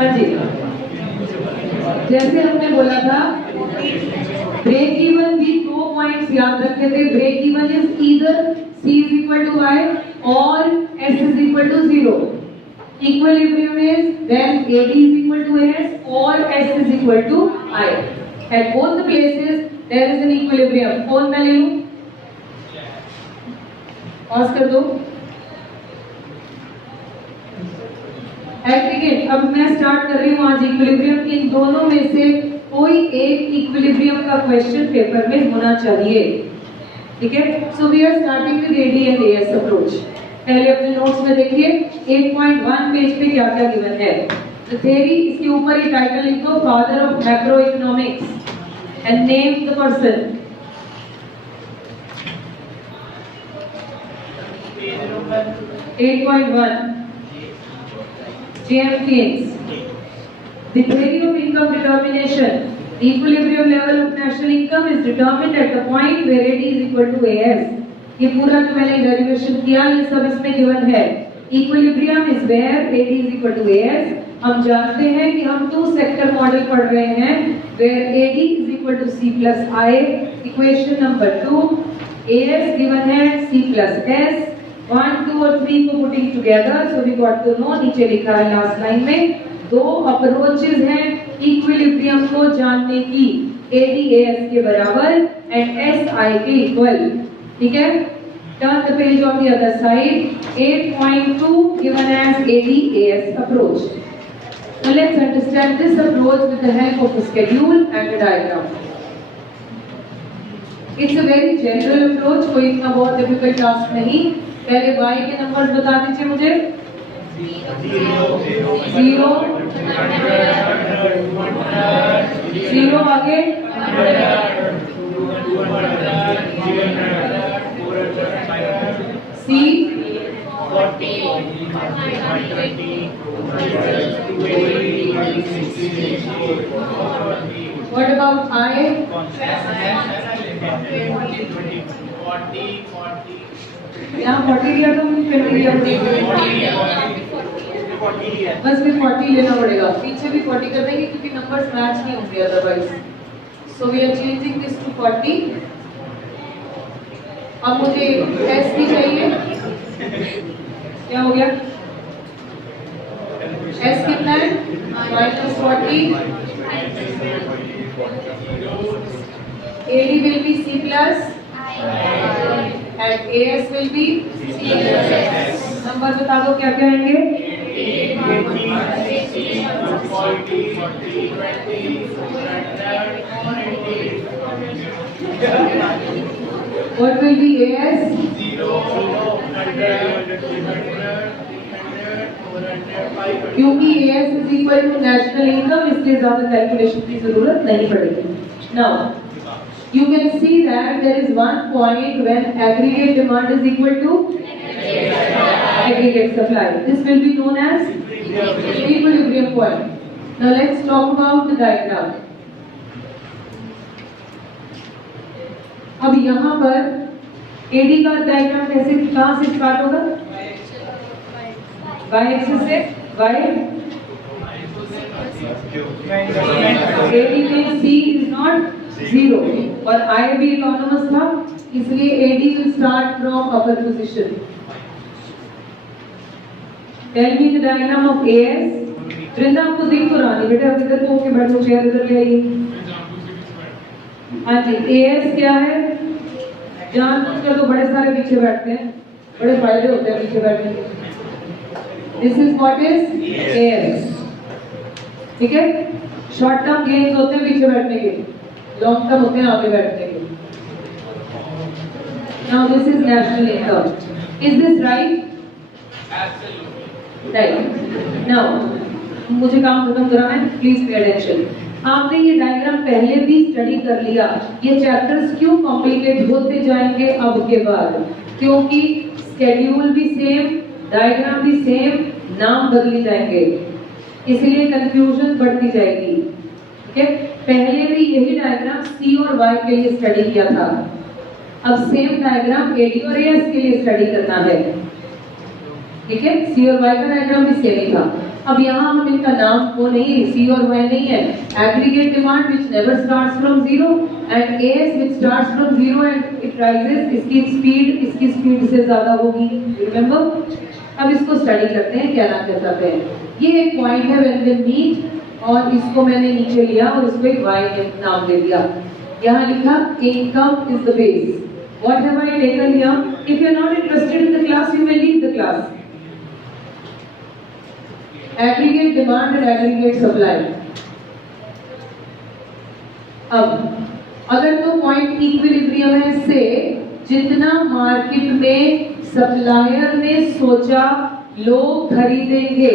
हाँ जी, जैसे हमने बोला था ब्रेक इवन भी 2 पॉइंट्स याद रखे थे। Break even is either C is equal to I or S is equal to 0. Equilibrium is when AD is equal to S or S is equal to I. At both the places there is an equilibrium. कौन मैं ले लूं? Pause कर दो। Aggregate, अब मैं start कर रही हूँ आज इक्विलिब्रियम। इन दोनों में से कोई एक इक्विलिब्रियम का क्वेश्चन पेपर में होना चाहिए, ठीक है। So we are starting with AD and AS approach. पहले अपने नोट्स में देखिए 8.1 पेज पे क्या क्या गिवन है। द थ्योरी, इसके ऊपर ही टाइटल लिख दो, father of macro economics and name the person. 8.1 J.M. Keynes. The theory of income determination. The equilibrium level of national income is determined at the point where AD is equal to AS. ये पूरा जो मैंने derivation किया ये सब इसमें given है। Equilibrium is where AD is equal to AS. हम जानते हैं कि हम 2 सेक्टर मॉडल पढ़ रहे हैं where AD is equal to C plus I. Equation number 2. AS given है C plus S. 1, 2 और 3 को putting together, so we got to know, नीचे लिखा है लास्ट लाइन में 2 अप्रोचेस हैं इक्विलिब्रियम को जानने की, ADAS के बराबर एंड SI के इक्वल, ठीक है। Turn the page on the other side. 8.2 given as ADAS approach. Now let's understand this approach with the help of a schedule and a diagram. It's a very general approach, कोई इतना बहुत difficult task नहीं। पहले y के numbers बता दीजिए मुझे। 0 आगे C 40। What about I? 40 यहाँ 40 लिया तो 20 लिया, बस फिर 40 लेना पड़ेगा। पीछे भी 40 कर देंगे क्योंकि नंबर्स मैच नहीं होंगे otherwise. So we are changing this to 40। अब मुझे S भी चाहिए। क्या हो गया? S कितना है? -40। AD will be C plus and AS will be number बता दो क्या क्या आएंगे? What will be AS? 0, क्योंकि AS is equal to national income, इसलिए ज्यादा कैलकुलेशन की जरूरत नहीं पड़ेगी। Now you can see that there is one point when aggregate demand is equal to aggregate supply. This will be known as equilibrium point. Now let's talk about the diagram. अब यहाँ पर AD का diagram कैसे, कहाँ से start होगा? Y axis से Y। AD में C is not 0 और I भी autonomous था, इसलिए AD will start from upper position. Tell me the diagram of AS. वृंदा आपको दिख तो रहा नहीं बेटा, अब इधर को के बैठो, चेयर इधर ले आइए। हाँ जी, AS क्या है? जानबूझकर तो बड़े सारे पीछे बैठते हैं, बड़े फायदे होते हैं पीछे बैठने के। This is what is AS, ठीक है। शॉर्ट टर्म गेन्स होते हैं पीछे बैठने के, लॉन्ग टर्म होते हैं आगे बैठने के। Now this is national income. Is this right? Absolutely right. Now मुझे काम खत्म कराना है, प्लीज पे अटेंशन। आपने ये डायग्राम पहले भी स्टडी कर लिया। ये चैप्टर्स क्यों कॉम्प्लिकेट होते जाएंगे अब के बाद? क्योंकि स्केड्यूल भी सेम, डायग्राम भी सेम, नाम बदली जाएंगे, इसलिए कंफ्यूजन बढ़ती जाएगी। ठीक है, पहले भी यही डायग्राम सी और वाई के लिए स्टडी किया था, अब सेम डायग्राम एडी और एस के लिए स्टडी करना है। ठीक है, सी और वाई का डायग्राम भी सेम ही था। अब यहाँ हम इनका नाम वो नहीं, सी और वाई नहीं है, aggregate demand which never starts from zero and as which starts from zero and it rises, इसकी स्पीड से ज्यादा होगी, रिमेंबर। अब इसको स्टडी करते हैं, क्या नाम कहते हैं, ये एक पॉइंट है व्हेन दे मीट, और इसको मैंने नीचे लिया और इसको एक वाई नाम दे दिया। यहाँ लिखा income is the base. What have I taken here? If you are not interested in the class, you may leave the class. Aggregate demand and aggregate supply. अब अगर तो पॉइंट इक्विलिब्रियम है से जितना मार्केट में सप्लायर ने सोचा लोग खरीदेंगे,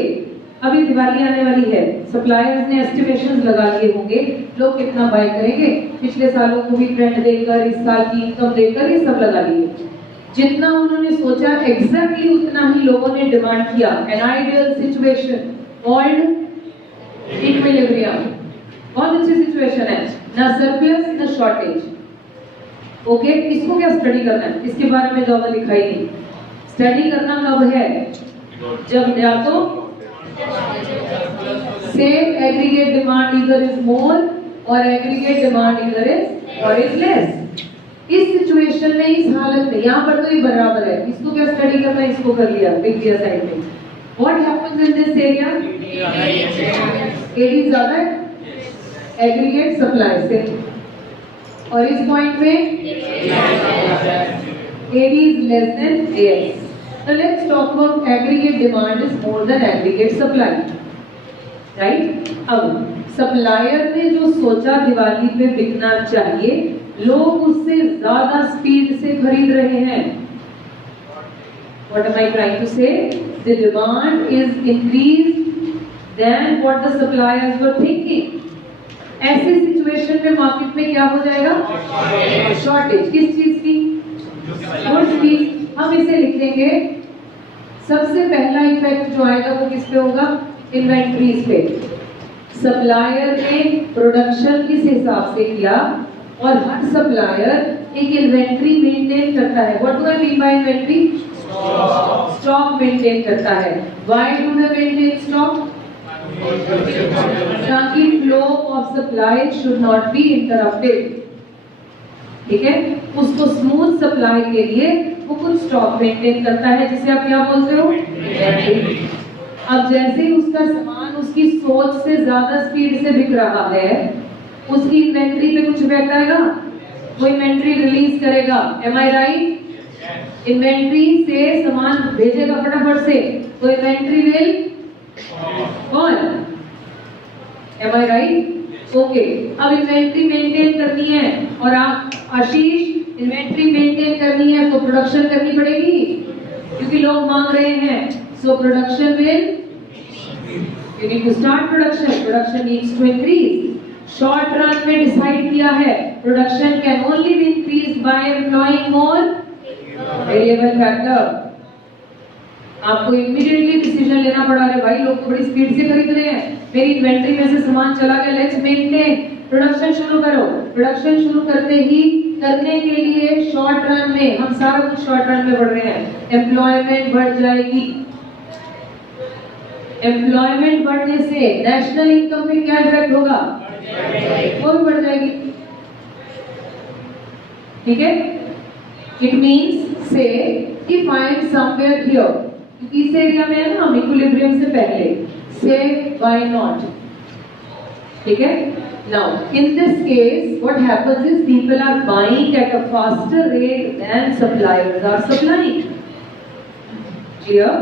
अभी दिवाली आने वाली है, सप्लायर्स ने एस्टिमेशंस लगा लिए होंगे लोग कितना बाय करेंगे, पिछले सालों को भी ट्रेंड देखकर, इस साल की इनकम देखकर ये सब लगा लिए। जितना उन्होंने सोचा एग्जैक्टली उतना ही लोगों ने डिमांड किया। An ideal situation called equilibrium. बहुत अच्छी सिचुएशन है, ना सरप्लस ना शॉर्टेज। ओके, इसको क्या स्टडी करना है, इसके बारे में ज्यादा लिखा ही नहीं। स्टडी करना कब है, जब या तो same aggregate demand either is more or aggregate demand either is less। इस सिचुएशन में, इस हालत में, यहाँ पर तो ये बराबर है, इसको क्या स्टडी करना है, इसको कर लिया बिग दिया साइड में। What happens in this area? AD ज्यादा है aggregate supply से, और इस पॉइंट में AD is less than AS। So let's talk about aggregate demand is more than aggregate supply, right? अब सप्लायर ने जो सोचा दिवाली पे बिकना चाहिए, लोग उससे ज्यादा स्पीड से खरीद रहे हैं। What am I trying to say? The demand is increased than what the suppliers were thinking. ऐसी सिचुएशन में मार्केट में क्या हो जाएगा, शॉर्टेज। किस चीज की, गुड्स की। हम इसे लिखेंगे, सबसे पहला इफेक्ट जो आएगा वो किस पे होगा, इन्वेंट्रीज पे। सप्लायर ने प्रोडक्शन किस हिसाब से किया, और हर सप्लायर एक इन्वेंट्री मेंटेन करता है। What do I mean by inventory, stock maintain करता है। Why do they maintain stock, ताकि flow of supply should not be interrupted. ठीक है, उसको स्मूथ सप्लाई के लिए वो कुछ स्टॉक मेंटेन करता है, जिसे आप क्या बोलते हो, इन्वेंट्री। अब जैसे ही उसका सामान उसकी सोच से ज्यादा स्पीड से बिक रहा है, उसकी इन्वेंट्री पे कुछ इफेक्ट आएगा, वो इन्वेंट्री रिलीज करेगा। Am I right? इन्वेंट्री से सामान भेजेगा फटाफट से, तो inventory will fall. Am I right? Okay, अब इन्वेंट्री मेंटेन करनी है, और आप आशीष इन्वेंट्री मेंटेन करनी है तो प्रोडक्शन करनी पड़ेगी, क्योंकि लोग मांग रहे हैं। सो production will, you need to start production, production needs to increase. Short run में डिसाइड किया है production can only be increase by employing more variable factor. आपको इमीडिएटली डिसीजन लेना पड़ा है, भाई लोग तो बड़ी स्पीड से खरीद रहे हैं, मेरी इन्वेंट्री में से सामान चला गया, लेट्स मेंटेन, प्रोडक्शन शुरू करो। प्रोडक्शन शुरू करने के लिए शॉर्ट रन में, हम सारा कुछ शॉर्ट रन में बढ़ रहे हैं, एम्प्लॉयमेंट बढ़ जाएगी। एम्प्लॉयमेंट बढ़ने से नेशनल इनकम पे क्या इफेक्ट होगा, वो भी बढ़ जाएगी। ठीक है, इट मीन्स से if I am somewhere here, क्योंकि इस एरिया में है ना हम इक्विलिब्रियम से पहले, से व्हाई नॉट। ठीक है, now in this case what happens is people are buying at a faster rate than suppliers are supplying. Clear?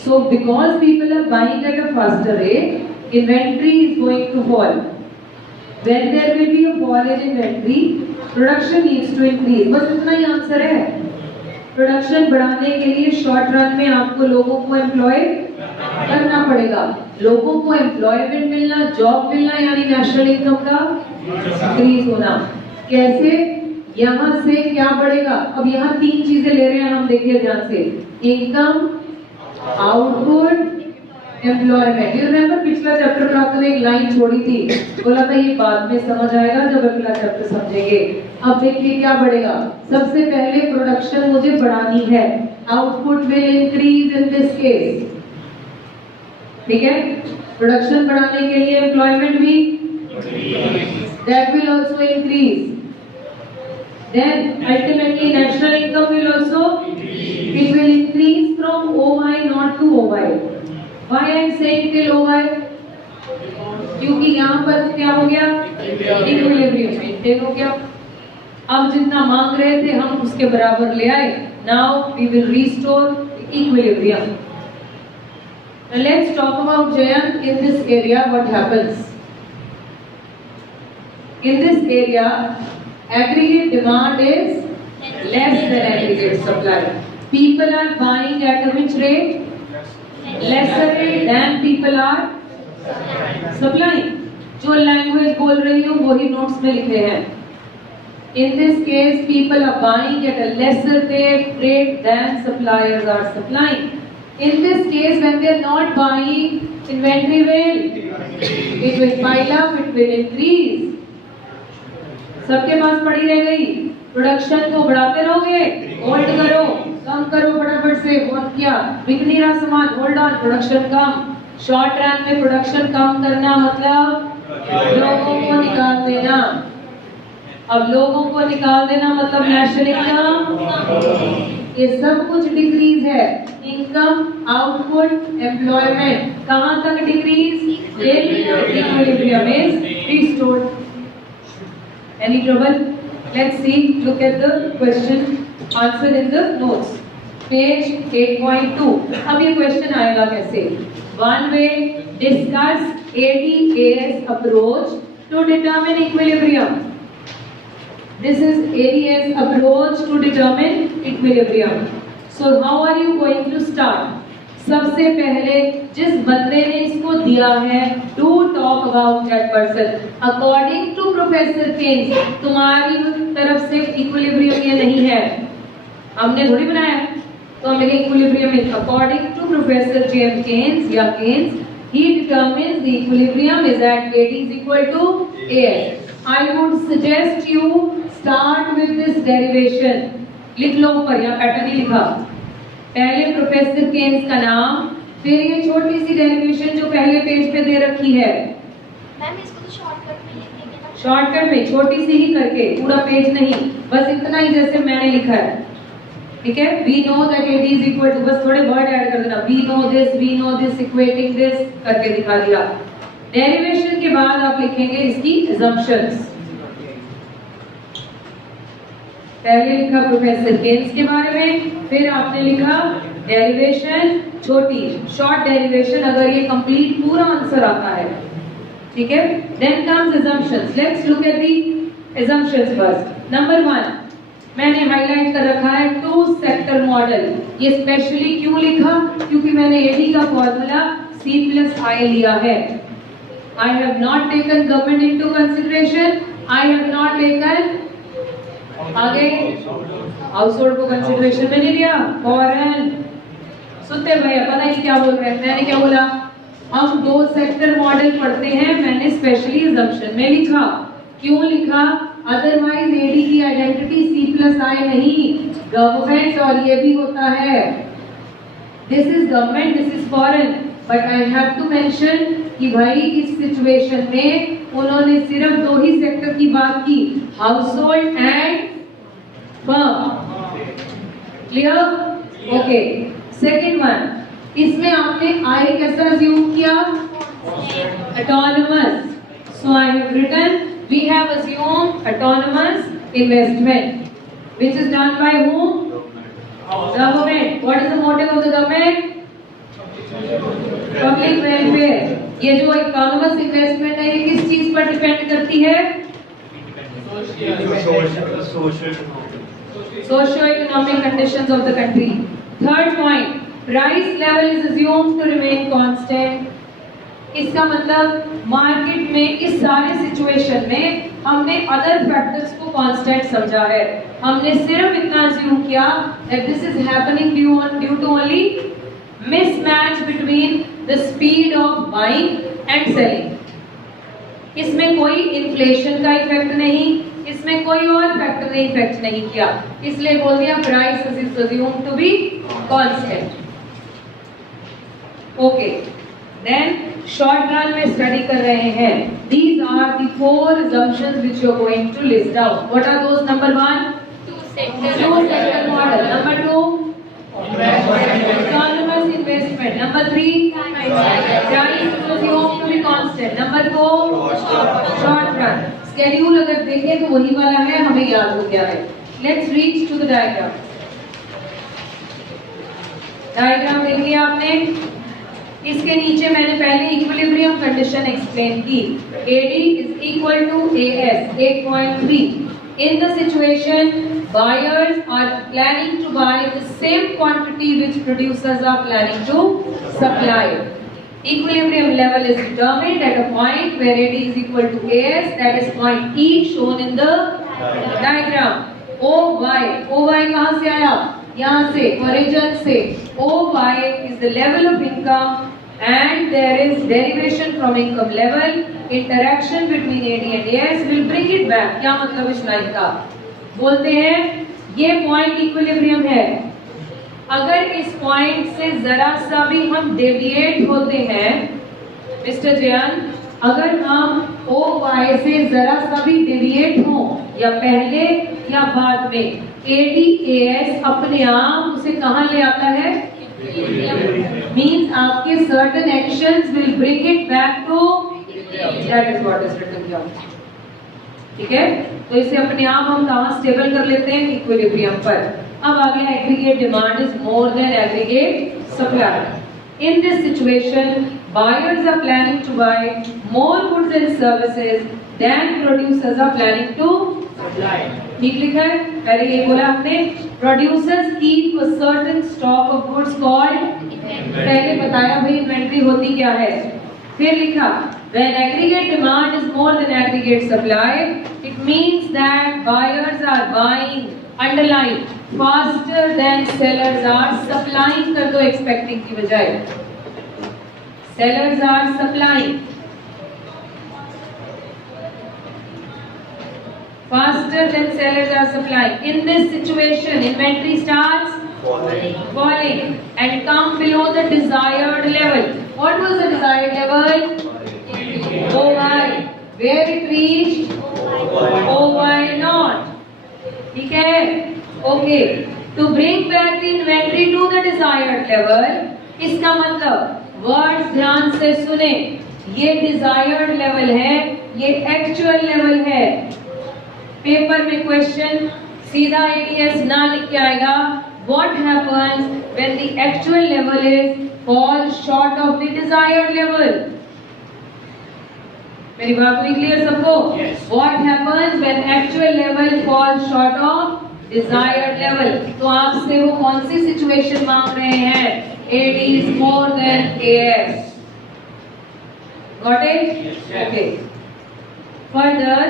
So because people are buying at a faster rate, inventory is going to fall. When there will be a fall in inventory, production needs to increase. बस इतना ही answer है। Production बढ़ाने के लिए short run में आपको लोगों को एम्प्लॉय करना पड़ेगा। लोगों को एम्प्लॉयमेंट मिलना, जॉब मिलना, यानी नेशनल इनकम का इंक्रीज होना। कैसे, यहाँ से क्या बढ़ेगा। अब यहाँ तीन चीजें ले रहे हैं हम, देखिए ध्यान से, income, output, employment. You remember पिछला चैप्टर में आपने एक लाइन छोड़ी थी, बोला था ये बाद में समझ आएगा जब अगला चैप्टर समझेंगे। अब देखिए क्या बढ़ेगा। सबसे पहले प्रोडक्शन मुझे बढ़ानी है, output will increase in this case. ठीक है, प्रोडक्शन बढ़ाने के लिए एम्प्लॉयमेंट भी that will also increase. Then ultimately national income will also it will increase from OY not to OY. Why I am saying till OY? क्योंकि यहाँ पर क्या हो गया, इक्विलिब्रियम मेंटेन हो गया. अब जितना मांग रहे थे हम उसके बराबर ले आए. Now we will restore equilibrium. Now let's talk about Jayan. In this area what happens? In this area aggregate demand is less than aggregate supply. People are buying at a which rate? Lesser rate than people are supplying. जो language बोल रही हूँ वही notes में लिखे हैं. In this case people are buying at a lesser rate than suppliers are supplying. In this case when they are not buying, inventory will pile up, it will increase. सबके पास पड़ी रह गई. प्रोडक्शन को बढ़ाते रहोगे, होल्ड करो, कम करो फटाफट से. बहुत किया, बिक नहीं रहा सामान, hold on, production come. Short run में प्रोडक्शन कम करना मतलब लोगों को निकाल देना. अब लोगों को निकाल देना मतलब नेशनल इनकम, ये सब कुछ डिक्रीज है. इनकम, आउटपुट, एम्प्लॉयमेंट कहां तक decrease? Equilibrium is restored. Any trouble? Let's see. Look at the question answer in the notes. Page 8.2. अब ये question आएगा कैसे? One way discuss ADAS approach to determine equilibrium. This is ADAS approach to determine equilibrium. So how are you going to start? सबसे पहले जिस बंदे ने इसको दिया है, do talk about that person. According to Professor Keynes, तुम्हारी तरफ से इक्विलिब्रियम ये नहीं है, हमने थोड़ी बनाया. तो हम लेंगे equilibrium is according to Professor James Keynes या Keynes, he determines the equilibrium is at AD is equal to AS. I would suggest you start with this derivation. लिख लो ऊपर, यहाँ पैटर्न ही लिखा. पहले प्रोफेसर केन्स का नाम, फिर ये छोटी सी डेरिवेशन जो पहले पेज पे दे रखी है. मैम इसको तो शॉर्टकट में लिखेंगे ना. शॉर्टकट में छोटी सी ही करके, पूरा पेज नहीं, बस इतना ही जैसे मैंने लिखा है. ठीक है, we know that AD is equal to, बस थोड़े वर्ड ऐड कर देना. We know this equating this करके दिखा दिया. डेरिवेशन के बाद आप लिखेंगे इसकी assumptions. पहले लिखा प्रोफेसर केन्स के बारे में, फिर आपने लिखा डेरिवेशन, छोटी शॉर्ट डेरिवेशन अगर ये कंप्लीट पूरा आंसर आता है. ठीक है, then comes assumptions. Let's look at the assumptions first. Number 1 मैंने हाईलाइट कर रखा है टू सेक्टर मॉडल. ये स्पेशली क्यों लिखा? क्योंकि मैंने AD का फॉर्मूला C+I लिया है. I have not taken government into consideration. I have not taken आगे हाउस होल्ड को कंसिडरेशन में नहीं लिया. फॉरेन सुनते भैया पता नहीं क्या बोल रहे हैं. मैंने क्या बोला? हम दो सेक्टर मॉडल पढ़ते हैं. मैंने स्पेशली assumption में लिखा. क्यों लिखा? अदरवाइज AD की आइडेंटिटी C+I नहीं, गवर्नमेंट, और ये भी होता है. This is government, this is foreign. But I have to mention कि भाई इस सिचुएशन में उन्होंने सिर्फ दो ही सेक्टर की बात की, household and firm. Clear? Okay. Second one, इसमें आपने आई कैसा अज्यूम किया? Autonomous. So I have written we have assumed autonomous investment which is done by whom? Government. What is the motive of the government? Public welfare. ये जो economic investment है ये किस चीज पर डिपेंड करती है? Socio economic conditions of the country. Third point, price level is assumed to remain constant. इसका मतलब मार्केट में इस सारे सिचुएशन में हमने अदर फैक्टर्स को कांस्टेंट समझा है. हमने सिर्फ इतना अज्यूम किया that this is happening due to only mismatch between the speed of buying and selling. इसमें कोई इन्फ्लेशन का इफेक्ट नहीं, इसमें कोई और फैक्टर ने इफेक्ट नहीं किया, इसलिए बोल दिया price is assumed to be constant. Okay, then short run में स्टडी कर रहे हैं. These are the four assumptions which you are going to list down. What are those? Number 1, two-sector model. Number 2, autonomous investment. Number 3, price assumed to be constant. Number 4, short run. Schedule अगर देखें तो वही वाला है, हमें याद हो गया है. Let's reach to the diagram. Diagram देखिए आपने. इसके नीचे मैंने पहले इक्विलिब्रियम कंडीशन एक्सप्लेन की. AD is equal to AS 8.3. In the situation, buyers are planning to buy the same quantity which producers are planning to supply. Equilibrium level is determined at a point where AD is equal to AS, that is point E shown in the diagram. OY कहाँ से आया? यहाँ से, origin से. OY is the level of income and there is derivation from income level. Interaction between AD and AS will bring it back. क्या मतलब इस line का? बोलते हैं ये पॉइंट इक्विलिब्रियम है. अगर इस पॉइंट से जरा सा भी हम डेविएट होते हैं मिस्टर जयन, अगर हम OY से जरा सा भी डेविएट हो या पहले या बाद में, ADAS अपने आप उसे कहां ले आता है? Means आपके certain actions will bring it back to, that is what is written here. ठीक है, तो इसे अपने आप हम कहां स्टेबल कर लेते हैं? इक्विलिब्रियम पर. अब आ गया aggregate demand is more than aggregate supply. In this situation, buyers are planning to buy more goods and services than producers are planning to supply. ठीक लिखा है? पहले ये बोला हमने, producers keep a certain stock of goods called, पहले बताया भाई इन्वेंट्री होती क्या है. फिर लिखा when aggregate demand is more than aggregate supply, it means that buyers are buying, underline, faster than sellers are supplying. कर दो expecting की बजाय, sellers are supplying faster than sellers are supplying. In this situation, inventory starts falling and come below the desired level. What was the desired level? OY. Where it reached? OY not. ठीक है? Okay. To bring back the inventory to the desired level, इसका मतलब words ध्यान से सुने. ये desired level है, ये actual level है. पेपर में क्वेश्चन सीधा ADS ना लिख के आएगा. What happens when the actual level is falls short of the desired level? मेरी बात हुई क्लियर सबको? What happens when actual level falls short of desired level? तो आपसे वो कौन सी सिचुएशन मांग रहे हैं? AD is more than AS. Got it? Okay. Further,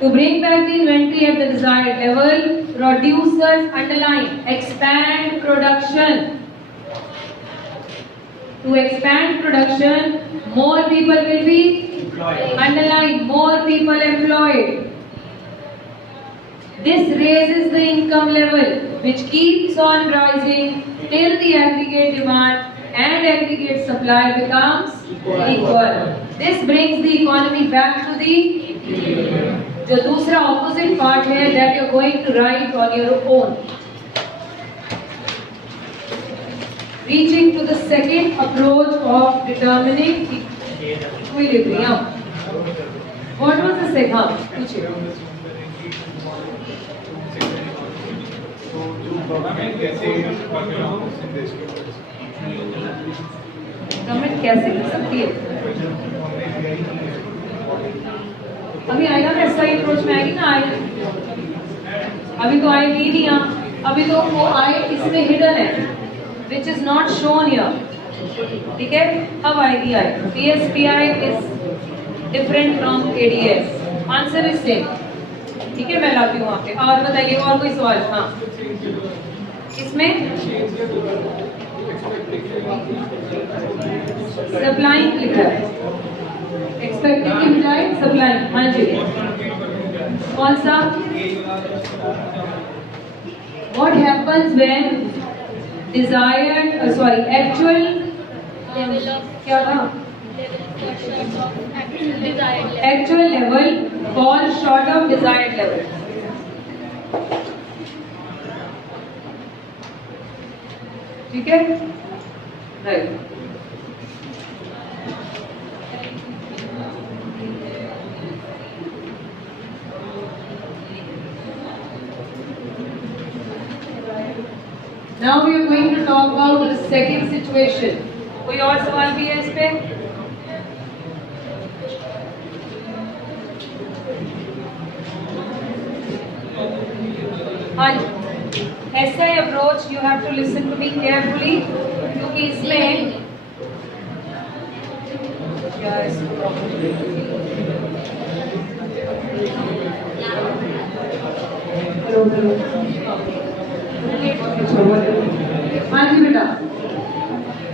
to bring back the inventory at the desired level, producers, underline, expand production. To expand production, more people will be underline, more people employed. This raises the income level, which keeps on rising till the aggregate demand and aggregate supply becomes equal. This brings the economy back to the जो दूसरा opposite part है, that you are going to write on your own. Reaching to the second approach of determining equilibrium. What was the second? पूछिए. Government कैसे कर सकती है? अभी आएगा ना, ऐसा अप्रोच में आएगी ना, आएगी. अभी तो आएगी नहीं यहाँ. अभी तो वो आए इसमें हिडन है, which is not shown here. ठीक है, अब आएगी. आए PSPI is different from ADS. Answer is same. ठीक है, मैं लाती हूँ वहाँ पे. और बताइए, और कोई सवाल? हाँ, इसमें सप्लाइंग लिखा है, एक्सपेक्टिंग की बजाय सप्लाइंग. हाँ जी, कौन सा? What happens when desired actual क्या था actual level falls short of desired level. ठीक है, right. Now we are going to talk about the second situation. कोई और सवाल भी है इस पे? हाँ जी. SI approach you have to listen to me carefully क्योंकि इसमें क्या है हाँ जी बेटा,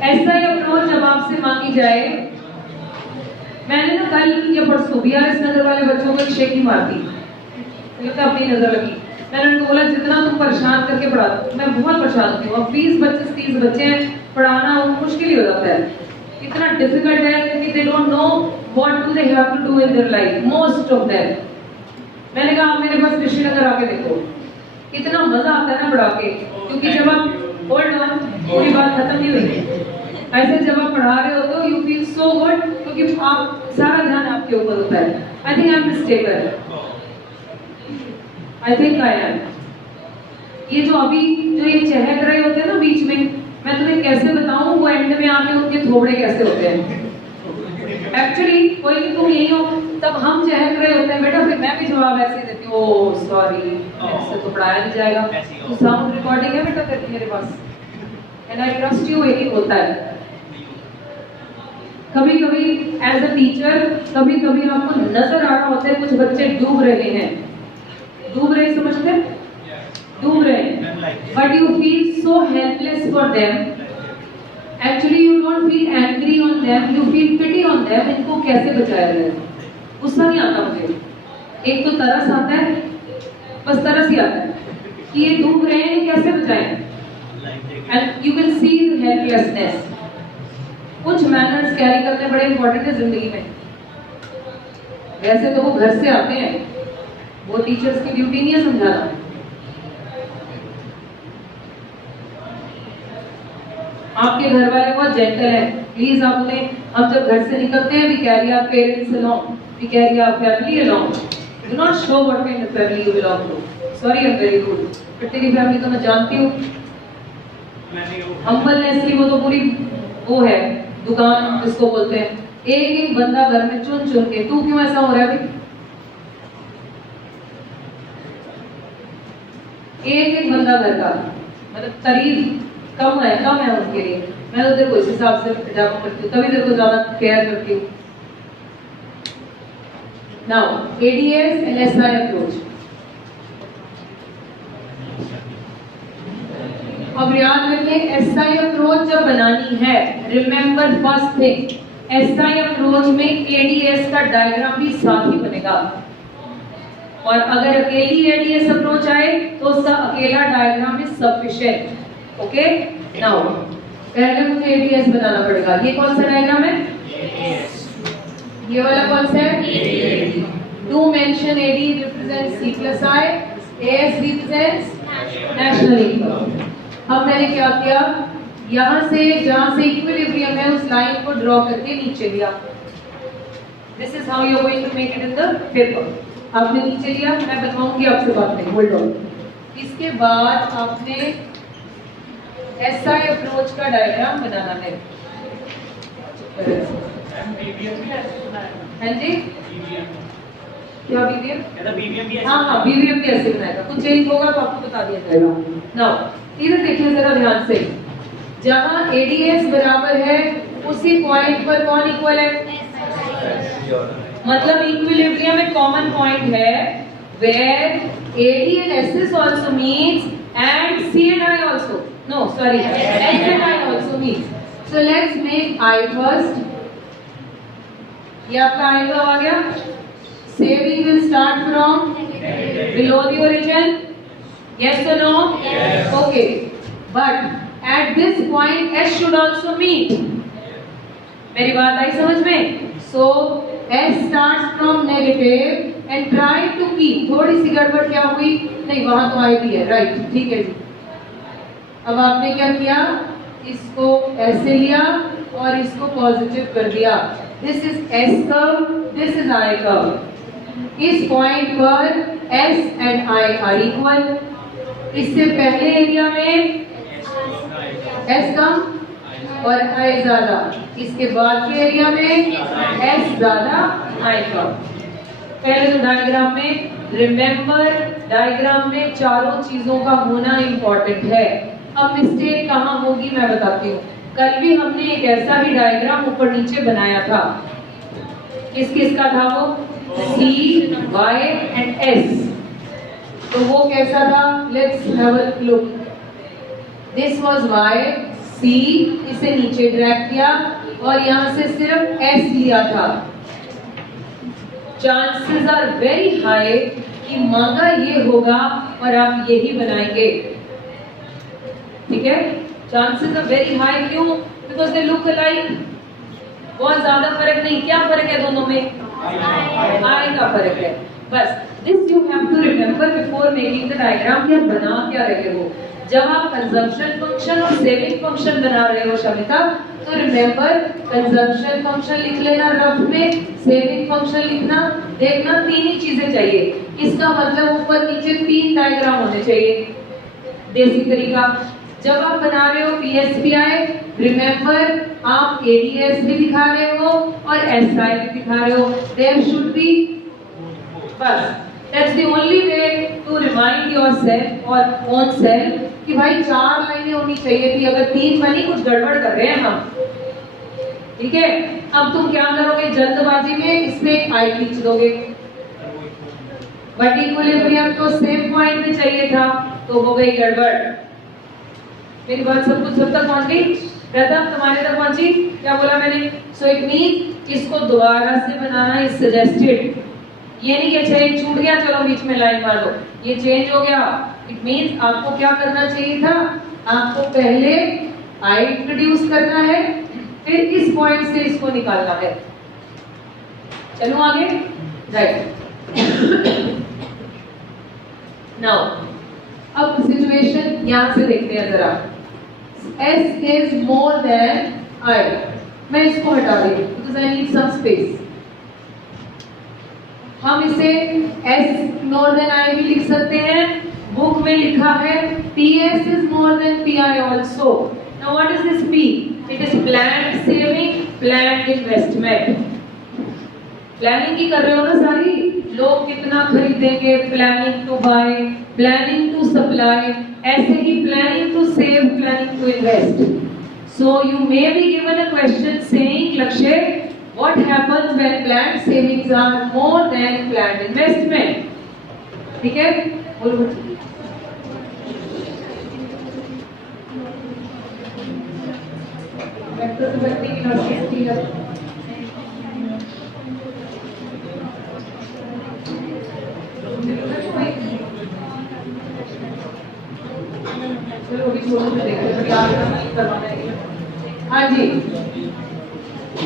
SI अप्रोच जब आपसे मांगी जाए, मैंने ना कल या परसों BRS नगर वाले बच्चों को एक शेखी मार दी, अपनी नजर लगी. मैंने उनको बोला जितना तुम परेशान करके पढ़ा दो, मैं बहुत परेशान होती हूँ. अब 20-25-30 बच्चे हैं, पढ़ाना मुश्किल ही हो जाता है. इतना डिफिकल्ट है क्योंकि they don't know what do they have to do in their life, most of them. मैंने कहा आप मेरे पास ऋषिनगर आके देखो, कितना मजा आता है ना पढ़ा के. क्योंकि जब आप होल्ड ऑन, पूरी बात खत्म नहीं हुई. ऐसे जब आप पढ़ा रहे होते हो यू फील सो गुड क्योंकि आप सारा ध्यान आपके ऊपर होता है. I think I am mistaken. I think I am. ये जो अभी जो ये चहक रहे होते हैं ना बीच में, मैं तुम्हें कैसे बताऊं वो एंड में आके उनके थोबड़े कैसे होते हैं. एक्चुअली कोई भी तुम यही हो तब हम चहक रहे होते हैं बेटा, फिर मैं भी जवाब ऐसे ही देती हूँ, ओह सॉरी ऐसे तो पढ़ाया नहीं जाएगा. तो साउंड रिकॉर्डिंग है बेटा करती मेरे पास, एंड आई ट्रस्ट यू. यही होता है. कभी कभी एज अ टीचर कभी कभी आपको नजर आ रहा होता है कुछ बच्चे डूब रहे हैं. डूब रहे समझते हैं, डूब रहे हैं, but you feel so helpless for them. Actually you don't feel angry on them, you feel pity on them. इनको कैसे बचाया जाए, गुस्सा नहीं आता मुझे. एक तो तरस आता है, बस तरस ही आता है कि ये डूब रहे हैं, कैसे बचाएं. And you can see helplessness. कुछ मैनर्स कैरी करने बड़े इंपॉर्टेंट है जिंदगी में. वैसे तो वो घर से आते हैं, वो टीचर्स की ड्यूटी नहीं है समझाना. आपके घर वाले बहुत जेंटल हैं, प्लीज आप उन्हें, हम जब घर से निकलते हैं we carry our parents along, we carry our family along. Do not show what kind of family you belong to. Sorry I am very rude, but तेरी फैमिली तो मैं जानती हूँ. हम्बलनेसली वो तो पूरी वो है दुकान जिसको बोलते हैं. एक एक बंदा घर में चुन चुन के, तू क्यों ऐसा हो रहा है भाई? एक एक बंदा घर का, मतलब तारीफ कम है उनके लिए. मैं तो तेरे को इस हिसाब से पजामा करती हूँ, तभी तेरे को ज्यादा केयर करती हूँ. Now ADS and SI approach. अब याद रखें SI अप्रोच जब बनानी है, remember first thing, SI approach में ADS का डायग्राम भी साथ ही बनेगा. और अगर अकेली ADS अप्रोच आए तो उसका अकेला diagram is sufficient. Okay, now पहले मुझे ADS बनाना पड़ेगा. ये कौन सा डायग्राम है? ये वाला कौन सा है? Do mention AD represents C+I, AS represents national income. अब मैंने क्या किया, यहाँ से जहाँ से इक्विलिब्रियम है उस लाइन को ड्रॉ करके नीचे लिया. This is how you are going to make it in the paper. आपने नीचे लिया, मैं बताऊंगी आपसे बाद में, होल्ड ऑन. इसके बाद आपने SI अप्रोच का डायग्राम बनाना है. हाँ जी, क्या BVM? हाँ BVM कैसे बनाएगा, कुछ चेंज होगा तो आपको बता दिया जाएगा. नाउ इधर देखिए जरा ध्यान से, जहाँ ADS बराबर है उसी पॉइंट पर कौन इक्वल है? मतलब इक्विलिब्रियम में कॉमन पॉइंट है where AD and SS also means and C and I also. No, sorry, S and I also means. So let's make I first. ये आपका I कब आ गया? Saving will start from below the origin. Yes or no? Yes. Okay. But at this point S should also meet. मेरी बात आई समझ में? So S starts from negative and try to keep. थोड़ी सी गड़बड़ क्या हुई? नहीं वहां तो आई भी है, राइट, ठीक है जी। अब आपने क्या किया? इसको ऐसे लिया और इसको पॉजिटिव कर दिया। This is S curve, this is I curve. इस पॉइंट पर S and I are equal. इससे पहले एरिया में S कम और I ज्यादा, इसके बाद के एरिया में S ज्यादा I कम। पहले तो डायग्राम में रिमेंबर, डायग्राम में चारों चीजों का होना इंपॉर्टेंट है। अब मिस्टेक कहाँ होगी मैं बताती हूँ। कल भी हमने एक ऐसा ही डायग्राम ऊपर नीचे बनाया था। किस किस का था वो? C, Y and S। तो वो कैसा था? Let's have a look. This was Y, C, इसे नीचे ड्रैग किया और यहाँ से सिर्फ S लिया था। चांसेस आर वेरी हाई कि मांगा ये होगा और आप यही बनाएंगे, ठीक है? चांसेस आर वेरी हाई, क्यों? Because they look alike. बहुत ज्यादा फर्क नहीं। क्या फर्क है दोनों में? आई का फर्क है बस। This you have to remember before making the diagram कि आप बना क्या रहे हो। जब आप कंजम्पशन फंक्शन और सेविंग फंक्शन बना रहे हो शमिता, तो रिमेंबर कंजम्पशन फंक्शन लिख लेना रफ में, सेविंग फंक्शन लिखना। देखना तीन ही चीजें चाहिए। इसका मतलब ऊपर नीचे तीन डायग्राम होने चाहिए। देसी तरीका, जब आप बना रहे हो PSPI, रिमेंबर आप ADS भी दिखा रहे हो और SI भी दिखा रहे हो। देयर शुड बी, बस that's the only way to remind yourself और ओन सेल्फ कि भाई 4 लाइनें होनी चाहिए थी। अगर 3 बनी, कुछ गड़बड़ कर रहे हैं हम, ठीक है? अब तुम क्या करोगे? जल्दबाजी में इसमें एक I खींच दोगे। बट इक्विलिब्रियम तो सेम पॉइंट में चाहिए था, तो हो गई गड़बड़। मेरी बात सब तक पहुंच गई? प्रथम तुम्हारे तक पहुंची? क्या बोला मैंने? सो इट मींस इसको दोबारा से बनाना इज सजेस्टेड। ये नहीं कि चेंज छूट गया चलो बीच में लाइन मार दो, ये चेंज हो गया। इट मींस आपको क्या करना चाहिए था? आपको पहले I इंट्रोड्यूस करना है, फिर इस पॉइंट से इसको निकालना है। चलो आगे, राइट। नाउ अब सिचुएशन यहां से देखते हैं जरा। S is more than I। मैं इसको हटा देती हूं because I need some space। हम इसे S more than I भी लिख सकते हैं। बुक में लिखा है PS is more than PI also। Now what is this P? It is planned saving, planned investment। Planning की कर रहे हो ना सारी, लोग कितना खरीदेंगे, planning to buy, planning to supply, ऐसे ही planning to save, planning to invest. So you may be given a question saying Lakshya, what happens when planned savings are more than planned investment? ठीक है, बोलो वेक्टर टू वेक्टर की normality है। चलो अभी छोड़ो, देखते हैं क्या करवाना है। हाँ जी,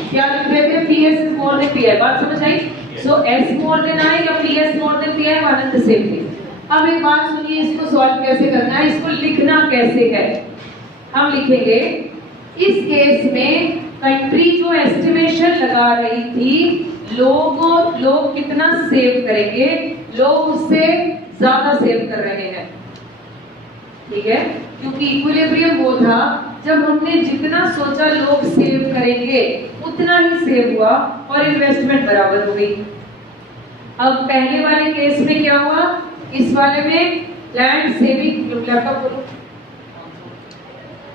क्या लिख रहे थे? PS is more than PI। बात समझ आई? So S more than I या PS more than PI, one and the same thing। अब एक बात सुनिए, इसको सॉल्व कैसे करना है, इसको लिखना कैसे है। हम लिखेंगे इस केस में कंट्री जो एस्टिमेशन लगा रही थी, लोग कितना सेव करेंगे, लोग उससे ज्यादा सेव कर रहे हैं, ठीक है? क्योंकि इक्विलिब्रियम वो था जब हमने जितना सोचा लोग सेव करेंगे उतना ही सेव हुआ और इन्वेस्टमेंट बराबर हो गई। अब पहले वाले केस में क्या हुआ? इस वाले में प्लान्ड सेविंग, लैपटॉप बोलो,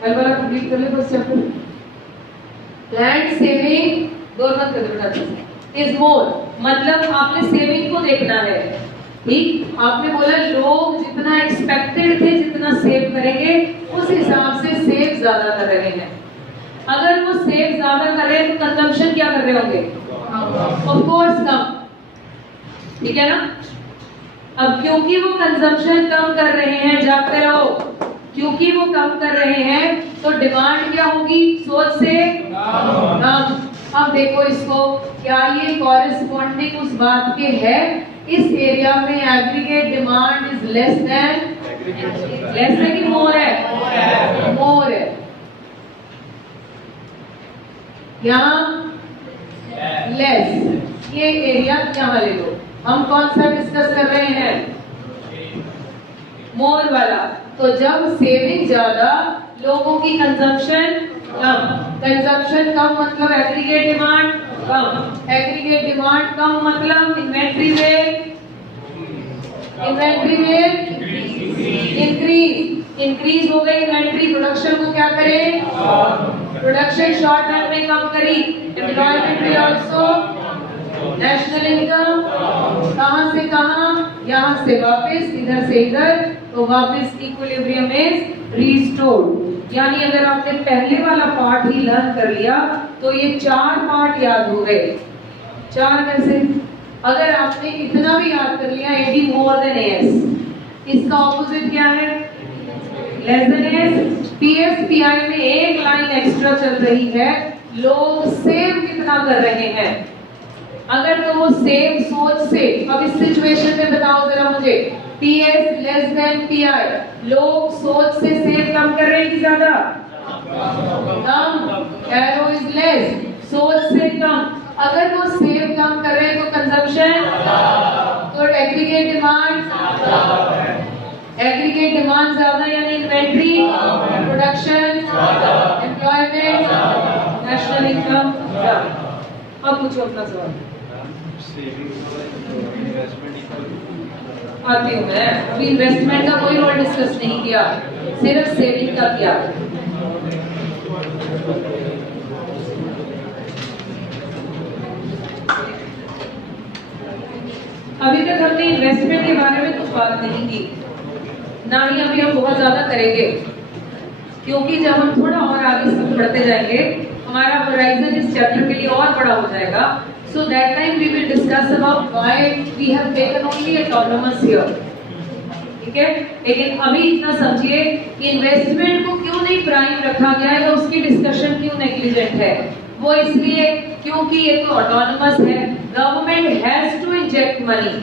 कल वाला कंप्लीट कर ले बस चैप्टर। प्लान्ड सेविंग दोनों कर देना इज मोर, मतलब आपने सेविंग को देखना है, ठीक? आपने बोला लोग जितना एक्सपेक्टेड थे जितना सेव करेंगे उस हिसाब से सेव ज्यादा कर रहे हैं। अगर वो सेव ज्यादा कर रहे हैं तो कंजम्पशन क्या कर रहे होंगे? ऑफ कोर्स कम, ठीक है ना? अब क्योंकि वो कंजम्पशन कम कर रहे हैं, जागते रहो, क्योंकि वो कम कर रहे हैं तो डिमांड क्या होगी, सोच से कम। अब देखो इसको, क्या ये कॉरेस्पॉन्डिंग उस बात के है, इस एरिया में एग्रीगेट डिमांड इज लेस है कि मोर है? मोर है। यहाँ लेस, ये एरिया यहाँ ले लो। हम कौन सा डिस्कस कर रहे हैं? मोर वाला। तो जब सेविंग ज्यादा, लोगों की कंजम्पशन कम। कंजम्पशन कम मतलब एग्रीगेट डिमांड कम। एग्रीगेट डिमांड कम मतलब इन्वेंट्री में इंक्रीज हो गई इन्वेंट्री। प्रोडक्शन को क्या करें? प्रोडक्शन शॉर्ट टर्म में कम करी। एम्प्लॉयमेंट भी ऑल्सो, नेशनल इनकम कहां से कहां, यहां से वापस, इधर से इधर, तो वापस इक्विलिब्रियम इज रिस्टोर्ड। यानी अगर आपने पहले वाला पार्ट ही लर्न कर लिया तो ये 4 पार्ट याद हो गए। 4 में से अगर आपने इतना भी याद कर लिया, AD मोर देन AS, इसका ऑपोजिट क्या है? Less than AS। PS PI में एक लाइन एक्स्ट्रा चल रही है, लोग सेव कितना कर रहे हैं। अगर तो वो सेव सोच से, अब इस सिचुएशन में बताओ जरा मुझे, PS लेस देन PI, लोग सोच से सेव कम कर रहे हैं कि ज्यादा? कम। एरो इज लेस, सोच से कम। अगर वो सेव कम कर रहे हैं तो कंजम्पशन, तो एग्रीगेट डिमांड ज्यादा, यानी inventory, production, employment, national income. अब पूछो अपना सवाल। आती हूँ मैं। अभी इन्वेस्टमेंट का कोई रोल डिस्कस नहीं किया, सिर्फ सेविंग का किया। अभी तक हमने इन्वेस्टमेंट के बारे में कुछ बात नहीं की, ना ही अभी हम बहुत ज्यादा करेंगे, क्योंकि जब हम थोड़ा और आगे बढ़ते जाएंगे हमारा होराइजन इस चैप्टर के लिए और बड़ा हो जाएगा। So that time we will discuss about why we have taken only autonomous here. ठीक है, लेकिन अभी इतना समझिए, इन्वेस्टमेंट को क्यों नहीं प्राइम रखा गया है, तो उसकी डिस्कशन क्यों नेग्लिजेंट है? वो इसलिए क्योंकि ये तो ऑटोनमस है, government has to inject money.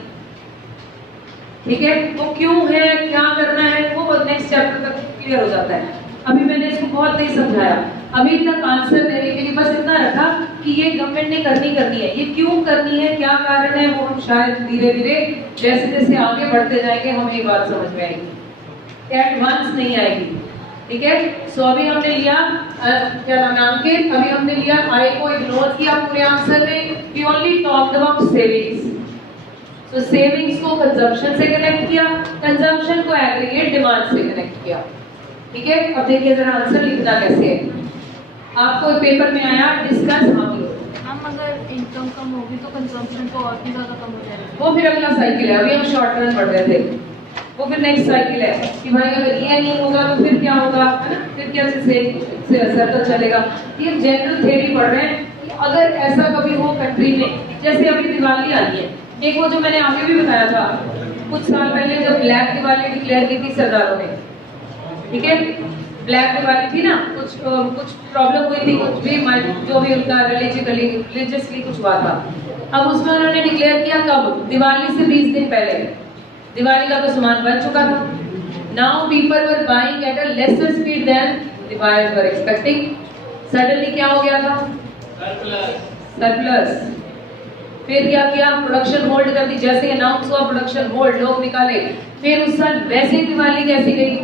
ठीक है, वो क्यों है, क्या करना है, वो नेक्स्ट चैप्टर तक क्लियर हो जाता है। अभी मैंने इसको बहुत नहीं समझाया, अभी तक आंसर देने के लिए बस इतना रखा कि ये गवर्नमेंट ने करनी है। ये क्यों करनी है, क्या कारण है, वो हम शायद धीरे धीरे जैसे जैसे आगे बढ़ते जाएंगे हमें ये बात समझ में आएगी, एट वंस नहीं आएगी। ठीक है, सो अभी हमने लिया क्या नाम है, अंकित, अभी हमने लिया आई को इग्नोर किया पूरे आंसर में। We only talked about savings. So savings को कंजम्पशन से कनेक्ट किया, कंजम्पशन को एग्रीगेट डिमांड से कनेक्ट किया। ठीक है, अब देखिए जरा आंसर लिखना कैसे है। आपको पेपर में आया डिस्कस हम लोग। हम अगर इनकम कम होगी तो कंजम्पशन तो और भी ज्यादा कम हो जाएगा। वो फिर अगला साइकिल है, अभी हम शॉर्ट रन पढ़ रहे थे, वो फिर नेक्स्ट साइकिल है कि भाई अगर ये नहीं होगा तो फिर क्या होगा, है ना, फिर क्या से सर्कल चलेगा। ये जनरल थ्योरी पढ़ रहे हैं कि अगर ऐसा कभी हो कंट्री में, जैसे अभी दिवाली आ रही है, एक वो जो मैंने आगे भी बताया था कुछ साल पहले जब ब्लैक दिवाली डिक्लेयर की थी सरदारों ने। ठीक है, ब्लैक दिवाली थी ना, कुछ प्रॉब्लम हुई थी, कुछ भी जो भी उनका रिलीजियसली कुछ हुआ था। अब उसमें उन्होंने डिक्लेयर किया कब, दिवाली से 20 दिन पहले। दिवाली का तो सामान बन चुका था। Now people were buying at a lesser speed than the buyers were expecting. Suddenly क्या हो गया था, सरप्लस। फिर क्या किया, प्रोडक्शन होल्ड कर दी। जैसे अनाउंस हुआ प्रोडक्शन होल्ड, लोग निकाले। फिर उस साल वैसे ही दिवाली कैसी गई,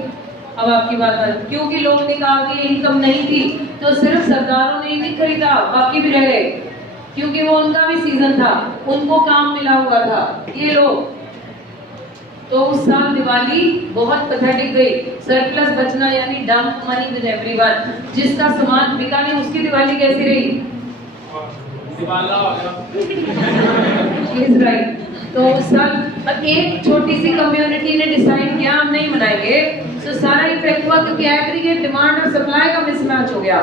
अब आपकी बात है, क्योंकि लोग निकाल के इनकम नहीं थी तो सिर्फ सरदारों ने ही नहीं खरीदा, बाकी भी रह गए, क्योंकि वो उनका भी सीजन था, उनको काम मिला हुआ था। ये लोग तो उस साल दिवाली बहुत पैथेटिक गई। सरप्लस बचना यानी डंप मनी विद एवरीवन। जिसका सामान बिका नहीं उसकी दिवाली कैसी रही, दिवाला हो गया। Is right. तो उस साल एक छोटी सी कम्युनिटी ने डिसाइड किया हम नहीं मनाएंगे, तो सारा इफेक्ट हुआ क्योंकि एग्रीगेट डिमांड और सप्लाई का मिसमैच हो गया,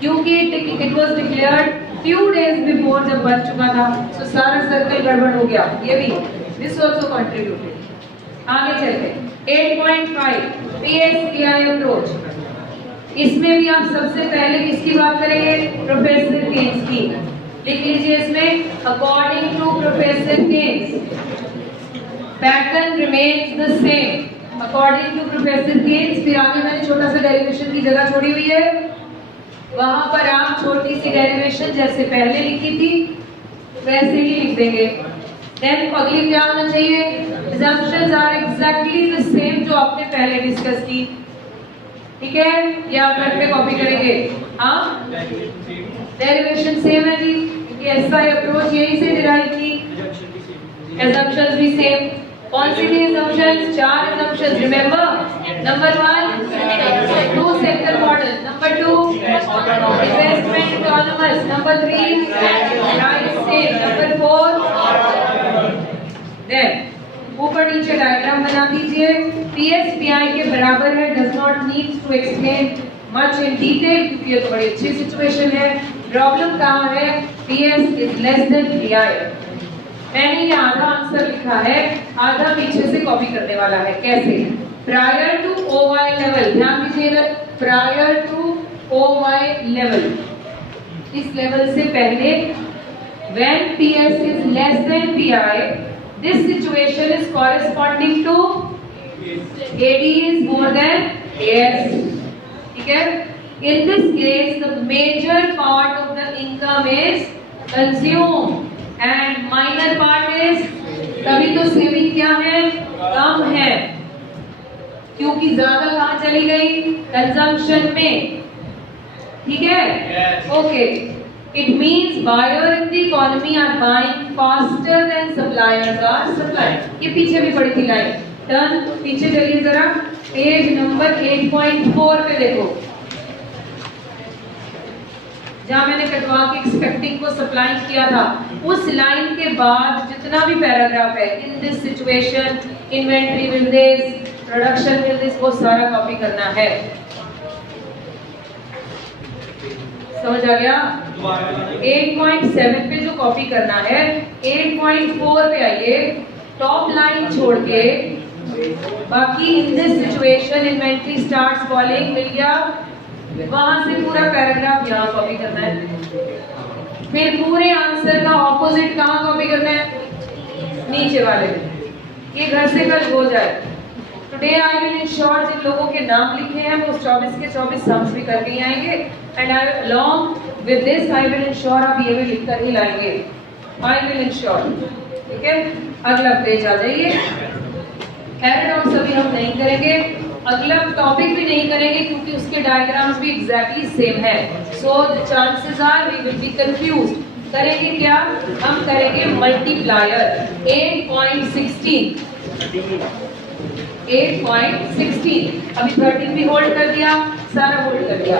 क्योंकि it was declared few days before जब बन चुका था। तो सारा सर्कल गड़बड़ हो गया। ये भी दिस आल्सो कंट्रीब्यूटेड। आगे चलते 8.5 PSPI अप्रोच। इसमें भी आप सबसे पहले किसकी बात करेंगे? प्रोफेसर केन्स की। लिख लीजिए इसमें according to professor Keynes pattern remains the same. According to professor Keynes. फिर आगे मैंने छोटा सा डेरिवेशन की जगह छोड़ी हुई है, वहां पर आप छोटी सी डेरिवेशन जैसे पहले लिखी थी वैसे ही लिख देंगे। देन अगली क्या होना चाहिए? assumptions are exactly the same जो आपने पहले डिस्कस की। ठीक है, या आप घर पे कॉपी करेंगे? हाँ, डेरिवेशन सेम है जी, क्योंकि SI अप्रोच यही से डिराइव की। assumptions भी सेम। कौन सी थी assumptions? 4 assumptions remember. Number 1 two sector model, number 2 investment economics, number 3 price same, number 4 then ऊपर नीचे डायग्राम बना दीजिए। PSPI के बराबर है, does not need to explain much in detail क्योंकि ये तो बड़ी अच्छी सिचुएशन है। प्रॉब्लम कहाँ है? PS is less than PI। मैंने ये आधा आंसर लिखा है, आधा पीछे से कॉपी करने वाला है। कैसे? प्रायर टू OY लेवल, ध्यान दीजिएगा, प्रायर टू OY लेवल, इस लेवल से पहले when PS is less than PI, this situation is corresponding to AD is more than AS। ठीक है? In this case, the major part of the income is consumed and minor part is, तभी तो saving क्या है? कम है, क्योंकि ज्यादा कहाँ चली गई? कंजम्पशन में। ठीक है? Okay, it means buyer in the economy are buying faster than suppliers are supplying. ये पीछे भी पड़ी थी लाइन। टर्न पीछे चलिए जरा, पेज नंबर 8.4 पे देखो, जहां मैंने कटवा के एक्सपेक्टिंग को सप्लाई किया था, उस लाइन के बाद जितना भी पैराग्राफ है, इन this situation, inventory will this, production will this, वो सारा कॉपी करना है। समझ आ गया? 8.7 पे जो कॉपी करना है, 8.4 पे आइए, टॉप लाइन छोड़ के बाकी in this situation inventory starts falling, मिल गया? वहां से पूरा पैराग्राफ यहाँ कॉपी करना है। फिर पूरे आंसर का ऑपोजिट कहाँ कॉपी करना है? नीचे वाले। ये घर से कल हो जाए। टुडे आई विल इंश्योर जिन लोगों के नाम लिखे हैं वो 24 के 24 सम्स भी करके ही आएंगे, and I along with this I will ensure आप ये भी लिख कर ही लाएंगे। I will ensure. ठीक है, अगला पेज आ जाइए। पैराडॉक्स अभी हम नहीं करेंगे, अगला टॉपिक भी नहीं करेंगे क्योंकि उसके डायग्राम्स भी एग्जैक्टली सेम है। So the chances are we will be confused. करेंगे क्या? हम करेंगे मल्टीप्लायर 8.16। अभी 13 भी होल्ड कर दिया, सारा होल्ड कर दिया।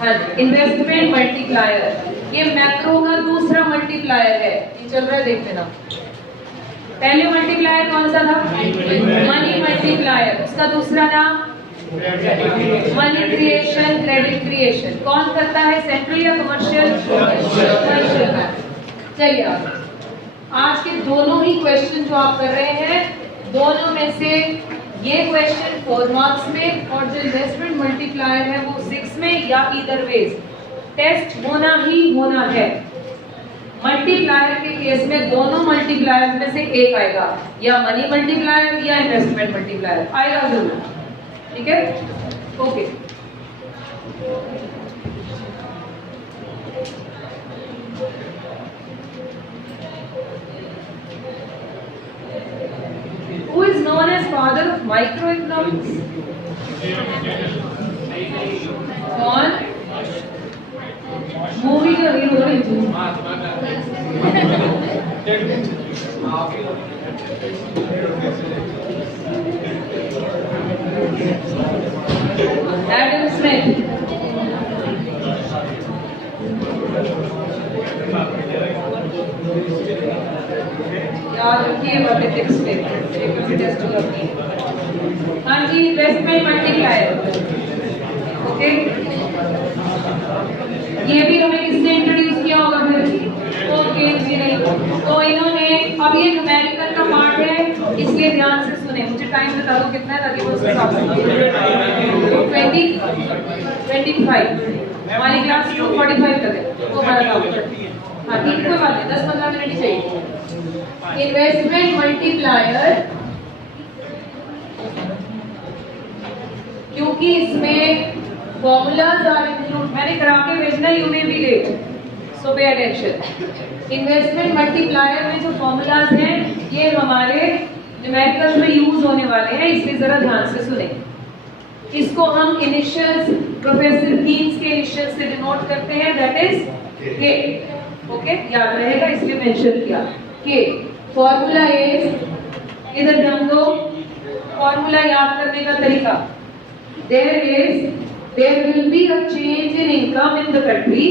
हाँ, इन्वेस्टमेंट मल्टीप्लायर, ये मैक्रो का दूसरा मल्टीप्लायर है। ये चल रहा है, देख लेना। पहले मल्टीप्लायर कौन सा था? Money multiplier. उसका दूसरा नाम मनी क्रिएशन, क्रेडिट क्रिएशन। कौन करता है? सेंट्रल या कमर्शियल? कमर्शियल। चलिए आज के दोनों ही क्वेश्चन जो आप कर रहे हैं, दोनों में से ये क्वेश्चन 4 मार्क्स में और जो इन्वेस्टमेंट मल्टीप्लायर है वो 6 में, या इधर वेज टेस्ट होना ही होना है। मल्टीप्लायर के केस में दोनों मल्टीप्लायर में से एक आएगा, या मनी मल्टीप्लायर या इन्वेस्टमेंट मल्टीप्लायर आएगा जरूर। ठीक है? Okay, Who is known as father of microeconomics? कौन? मूवी का हीरो है जी। Adam Smith. याद रखिए मैथमेटिक्स में टेस्ट होगी। हाँ जी, इन्वेस्टमेंट मल्टीप्लायर। ओके, ये भी हमें किसने इंट्रोड्यूस किया होगा फिर? तो केन्स जी ने। तो इन्होंने अब ये न्यूमेरिकल का पार्ट है, इसलिए ध्यान से सुने। मुझे टाइम बता दो कितना है ताकि वो उसके हिसाब से 25 हमारी क्लास 2:45 तक है, वो हमारा काम है। हाँ ठीक, कोई बात नहीं, 10-15 मिनट ही चाहिए। इन्वेस्टमेंट मल्टीप्लायर, क्योंकि इसमें फॉर्मूलाज आर इंक्लूड, मैंने करा के भेजना, you may be late, so pay attention. Investment multiplier में जो फॉर्मूलाज हैं ये हमारे न्यूमेरिकल्स में यूज होने वाले हैं, इसलिए जरा ध्यान से सुने। इसको हम इनिशियल्स, प्रोफेसर कीन्स के इनिशियल्स से डिनोट करते हैं, दैट इज के। ओके, याद रहेगा इसलिए मेंशन किया के। फॉर्मूला इज, इधर ध्यान दो, फॉर्मूला याद करने का तरीका, there will be a change in income in the country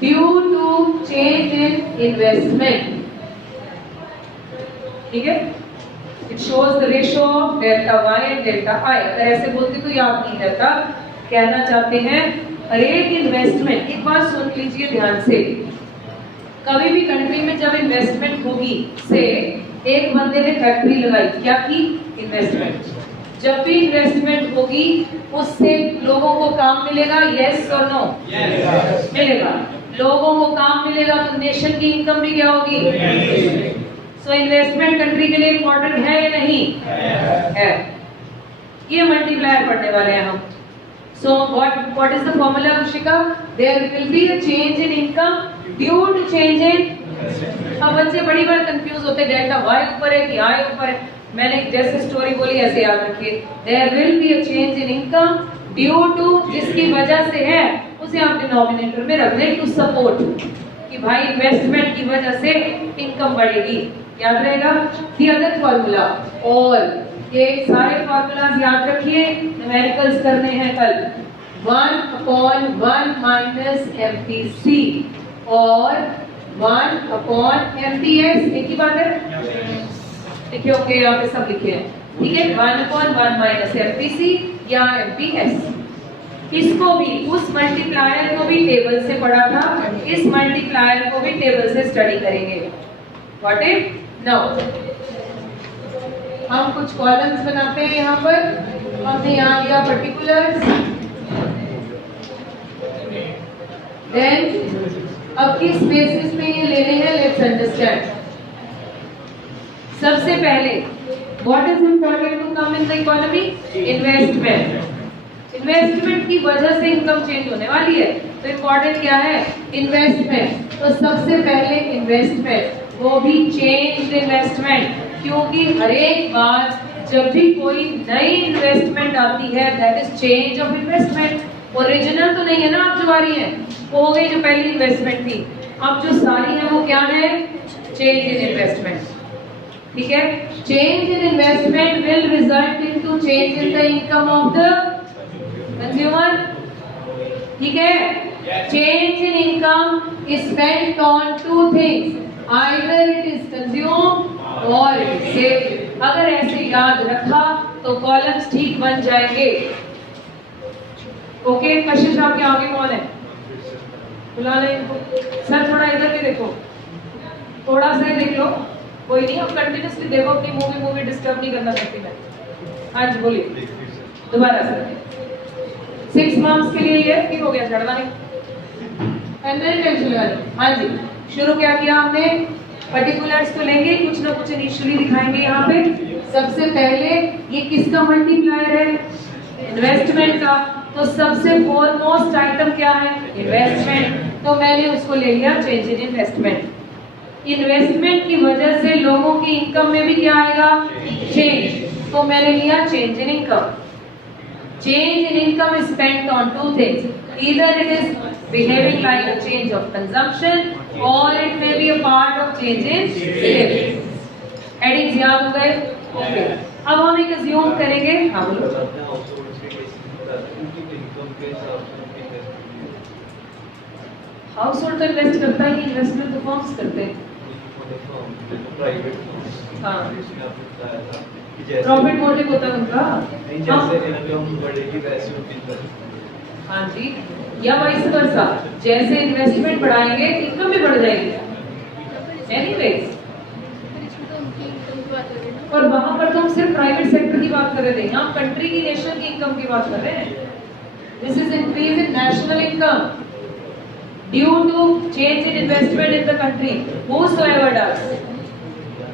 due to change in investment. ठीक है, it shows the ratio of delta y and delta I। अगर ऐसे बोलते तो याद नहीं रहता। कहना चाहते हैं हर एक इन्वेस्टमेंट, एक बात सुन लीजिए ध्यान से, कभी भी कंट्री में जब इन्वेस्टमेंट होगी, से एक बंदे ने फैक्ट्री लगाई, क्या की? इन्वेस्टमेंट। जब भी इन्वेस्टमेंट होगी उससे लोगों को काम मिलेगा, यस और नो? मिलेगा। लोगों को काम मिलेगा तो नेशन की इनकम भी क्या होगी? सो इन्वेस्टमेंट कंट्री के लिए इम्पोर्टेंट है या नहीं है? ये मल्टीप्लायर पढ़ने वाले हैं हम। So what is the formula Rushika? There will be a change in income due to change in. अब बच्चे बड़ी बार कंफ्यूज होते हैं, डेल्टा वाई ऊपर है कि आई ऊपर है। मैंने जैसे स्टोरी बोली ऐसे याद रखिए, there will be a change in income due to, जिसकी वजह से है उसे आप डिनोमिनेटर में रख दें, टू सपोर्ट, कि भाई इन्वेस्टमेंट की वजह से इनकम बढ़ेगी। याद रहेगा? दी अदर फॉर्मूला, और ये सारे फॉर्मूलाज याद रखिए, न्यूमेरिकल्स करने हैं कल। 1/1 माइनस MPC और 1/MPS, एक ही बात है। देखिए ओके, यहाँ पे सब लिखे हैं, ठीक है। 1/1 माइनस MPC या MPS। इसको भी, उस मल्टीप्लायर को भी टेबल से पढ़ा था, इस मल्टीप्लायर को भी टेबल से स्टडी करेंगे। व्हाट इज नाउ, हम कुछ कॉलम्स बनाते हैं यहाँ पर, हमने यहाँ लिया पर्टिकुलर्स, देन अब किस बेसिस पे ये लेने हैं, लेट्स अंडरस्टैंड। सबसे पहले what is important to come in the economy? Investment. Investment की वजह से इनकम चेंज होने वाली है, तो इम्पोर्टेंट क्या है? इन्वेस्टमेंट। तो सबसे पहले इन्वेस्टमेंट, वो भी चेंज इन्वेस्टमेंट, क्योंकि हर एक बार जब भी कोई नई इन्वेस्टमेंट आती है, that is change of investment. Original तो नहीं है ना, अब जो आ रही है वो हो गई जो पहली इन्वेस्टमेंट थी, अब जो सारी है वो क्या है? Change in investment. ठीक है, change in investment will result into change in the income of the consumer. ठीक है, change in income is spent on two things, either it is consume और इट इज सेव। अगर ऐसे याद रखा तो कॉलम्स ठीक बन जाएंगे। ओके, कशिश आपके आगे कौन है? बुला लें इनको। सर थोड़ा इधर भी देखो, थोड़ा सा ही देख लो, कोई नहीं, अब कंटिन्यूसली देखो, अपनी मूवी डिस्टर्ब नहीं करना चाहती मैं। हाँ जी बोलिए दोबारा से। 6 मार्क्स के लिए ये ठीक हो गया, झड़वा नहीं, टेंशन लगा। हाँ जी, शुरू क्या किया हमने? पर्टिकुलर्स तो लेंगे, कुछ ना कुछ इनिशियली दिखाएंगे यहाँ पे। सबसे पहले ये किसका मल्टीप्लायर है? इन्वेस्टमेंट का। तो सबसे फोरमोस्ट आइटम क्या है? इन्वेस्टमेंट। तो मैंने उसको ले लिया चेंज इन इन्वेस्टमेंट। इन्वेस्टमेंट की वजह से लोगों की इनकम में भी क्या आएगा? चेंज। तो मैंने लिया change in income. Change in income is spent on two things, either it is behaving like a change of consumption or it may be a part of change in living. Headings याद हो गए? Okay, अब हम एक assume करेंगे। हाँ बोलो। House hold तो इन्वेस्ट करता ही, इन्वेस्टमेंट तो फर्म्स करते हैं। हाँ, प्रॉफिट मोटिव होता है उनका। हाँ जी, या वाइस वर्सा, जैसे इन्वेस्टमेंट बढ़ाएंगे इनकम भी बढ़ जाएगी। एनीवेज और वहां पर तो हम सिर्फ प्राइवेट सेक्टर की बात कर रहे थे, यहाँ कंट्री की, नेशन की इनकम की बात कर रहे हैं। This is increase in national income due to change in investment in the country.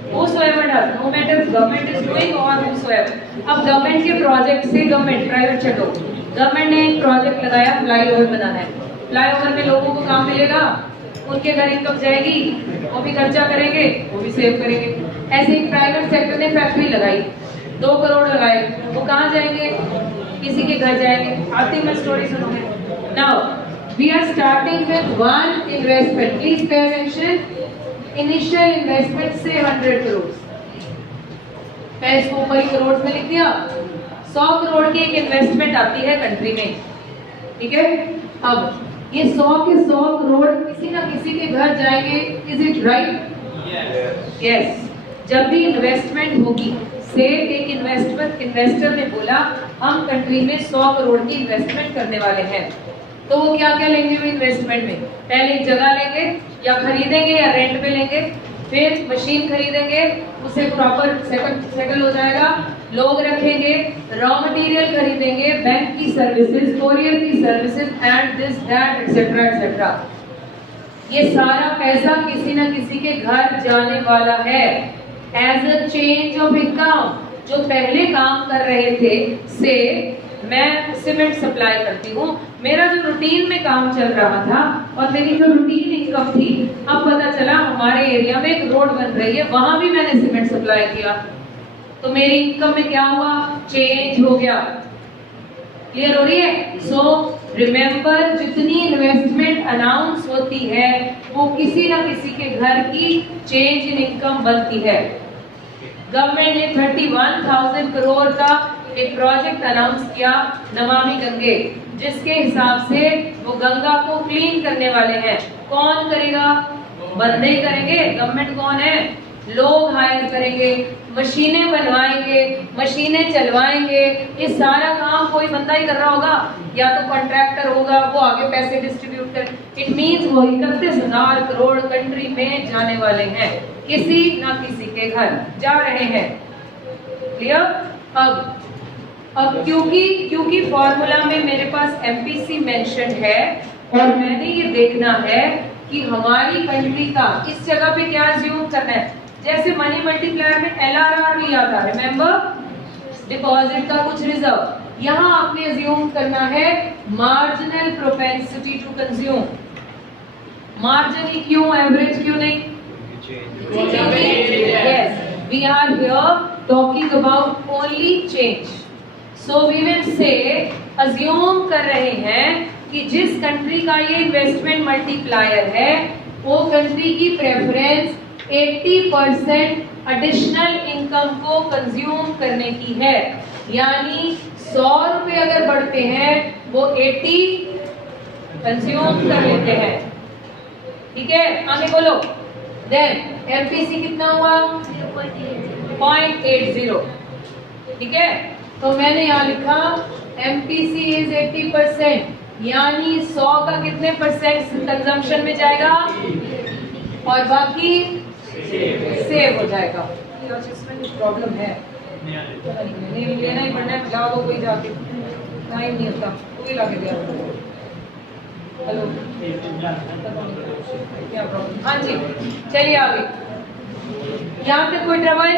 whosoever does, no matter government is doing or whosoever। अब गवर्नमेंट के प्रोजेक्ट से, गवर्नमेंट प्राइवेट छोड़ो, गवर्नमेंट ने एक प्रोजेक्ट लगाया फ्लाईओवर बनाना है, फ्लाईओवर में लोगों को काम मिलेगा, उनके घर इनकम जाएगी, वो भी खर्चा करेंगे, वो भी सेव करेंगे। ऐसे ही प्राइवेट सेक्टर ने फैक्ट्री लगाई, 2 करोड़ लगाए, वो कहाँ जाएंगे? किसी के घर जाएंगे। आती मैं स्टोरी सुनोगे। Now we are starting with one investment, please pay attention. Initial investment से 100 करोड़, मैं इसको ऊपर ही करोड़ में लिख दिया। 100 करोड़ की एक इन्वेस्टमेंट आती है कंट्री में, ठीक है। अब ये 100 के 100 करोड़ किसी ना किसी के घर जाएंगे, इज इट राइट? यस। जब भी इन्वेस्टमेंट होगी, से एक इन्वेस्टर ने बोला हम कंट्री में 100 करोड़ की इन्वेस्टमेंट करने वाले हैं, तो वो क्या क्या लेंगे वो इन्वेस्टमेंट में? पहले एक जगह लेंगे या खरीदेंगे या रेंट पे लेंगे, फिर मशीन खरीदेंगे, उसे प्रॉपर सेटल हो जाएगा, लोग रखेंगे, रॉ मटेरियल खरीदेंगे, बैंक की सर्विसेज, कोरियर की services and this that etcetera etcetera. ये सारा पैसा किसी ना किसी के घर जाने वाला है as a change of income. जो पहले काम कर रहे थे, से मैं सीमेंट सप्लाई करती हूँ, मेरा जो रूटीन में काम चल रहा था और मेरी जो रूटीन इनकम थी, अब पता चला हमारे एरिया में एक रोड बन रही है, वहां भी मैंने सीमेंट सप्लाई किया, तो मेरी इनकम में क्या हुआ? चेंज हो गया। क्लियर हो रही है? सो रिमेंबर, जितनी इन्वेस्टमेंट अनाउंस होती है वो किसी ना किसी के घर की चेंज इन इनकम बनती है। गवर्नमेंट ने 31,000 करोड़ का एक प्रोजेक्ट अनाउंस किया, नमामि गंगे, जिसके हिसाब से वो गंगा को क्लीन करने वाले हैं। कौन करेगा? बंदे ही करेंगे। गवर्नमेंट कौन है? लोग हायर करेंगे, मशीनें बनवाएंगे, मशीनें चलवाएंगे। ये सारा काम कोई बंदा ही कर रहा होगा, या तो कॉन्ट्रैक्टर होगा, वो आगे पैसे डिस्ट्रीब्यूट करे। इट मींस वो 31,000 करोड़ कंट्री में जाने वाले हैं, किसी ना किसी के घर जा रहे हैं। क्लियर? अब क्योंकि फॉर्मूला में मेरे पास एमपीसी मेंशन है और मैंने ये देखना है कि हमारी कंट्री का इस जगह पे क्या अज्यूम करना है। जैसे मनी मल्टीप्लायर में एलआरआर लिया था, रिमेंबर, डिपॉजिट का कुछ रिजर्व। यहाँ आपने अज्यूम करना है marginal propensity to consume. Margin ही क्यों, एवरेज क्यों नहीं? Yes, we are here talking about only change. So we will say, assume कर रहे हैं कि जिस कंट्री का ये इन्वेस्टमेंट मल्टीप्लायर है, वो कंट्री की प्रेफरेंस 80% एडिशनल इनकम को कंज्यूम करने की है। यानी 100 रुपए अगर बढ़ते हैं, वो 80 कंज्यूम कर लेते हैं। ठीक है, आगे बोलो। देन एमपीसी कितना हुआ? 0.80। ठीक है, तो मैंने यहाँ लिखा एमपीसी इज 80%, यानी 100 का कितने परसेंट कंजम्पशन में जाएगा और बाकी सेव हो जाएगा। इसमें कुछ प्रॉब्लम है, नहीं लेना ही पड़ना है, जाओ कोई जाके, टाइम नहीं होता, कोई लाके दिया। हेलो, क्या प्रॉब्लम? हाँ जी, चलिए आगे। यहाँ पे कोई ट्रबल?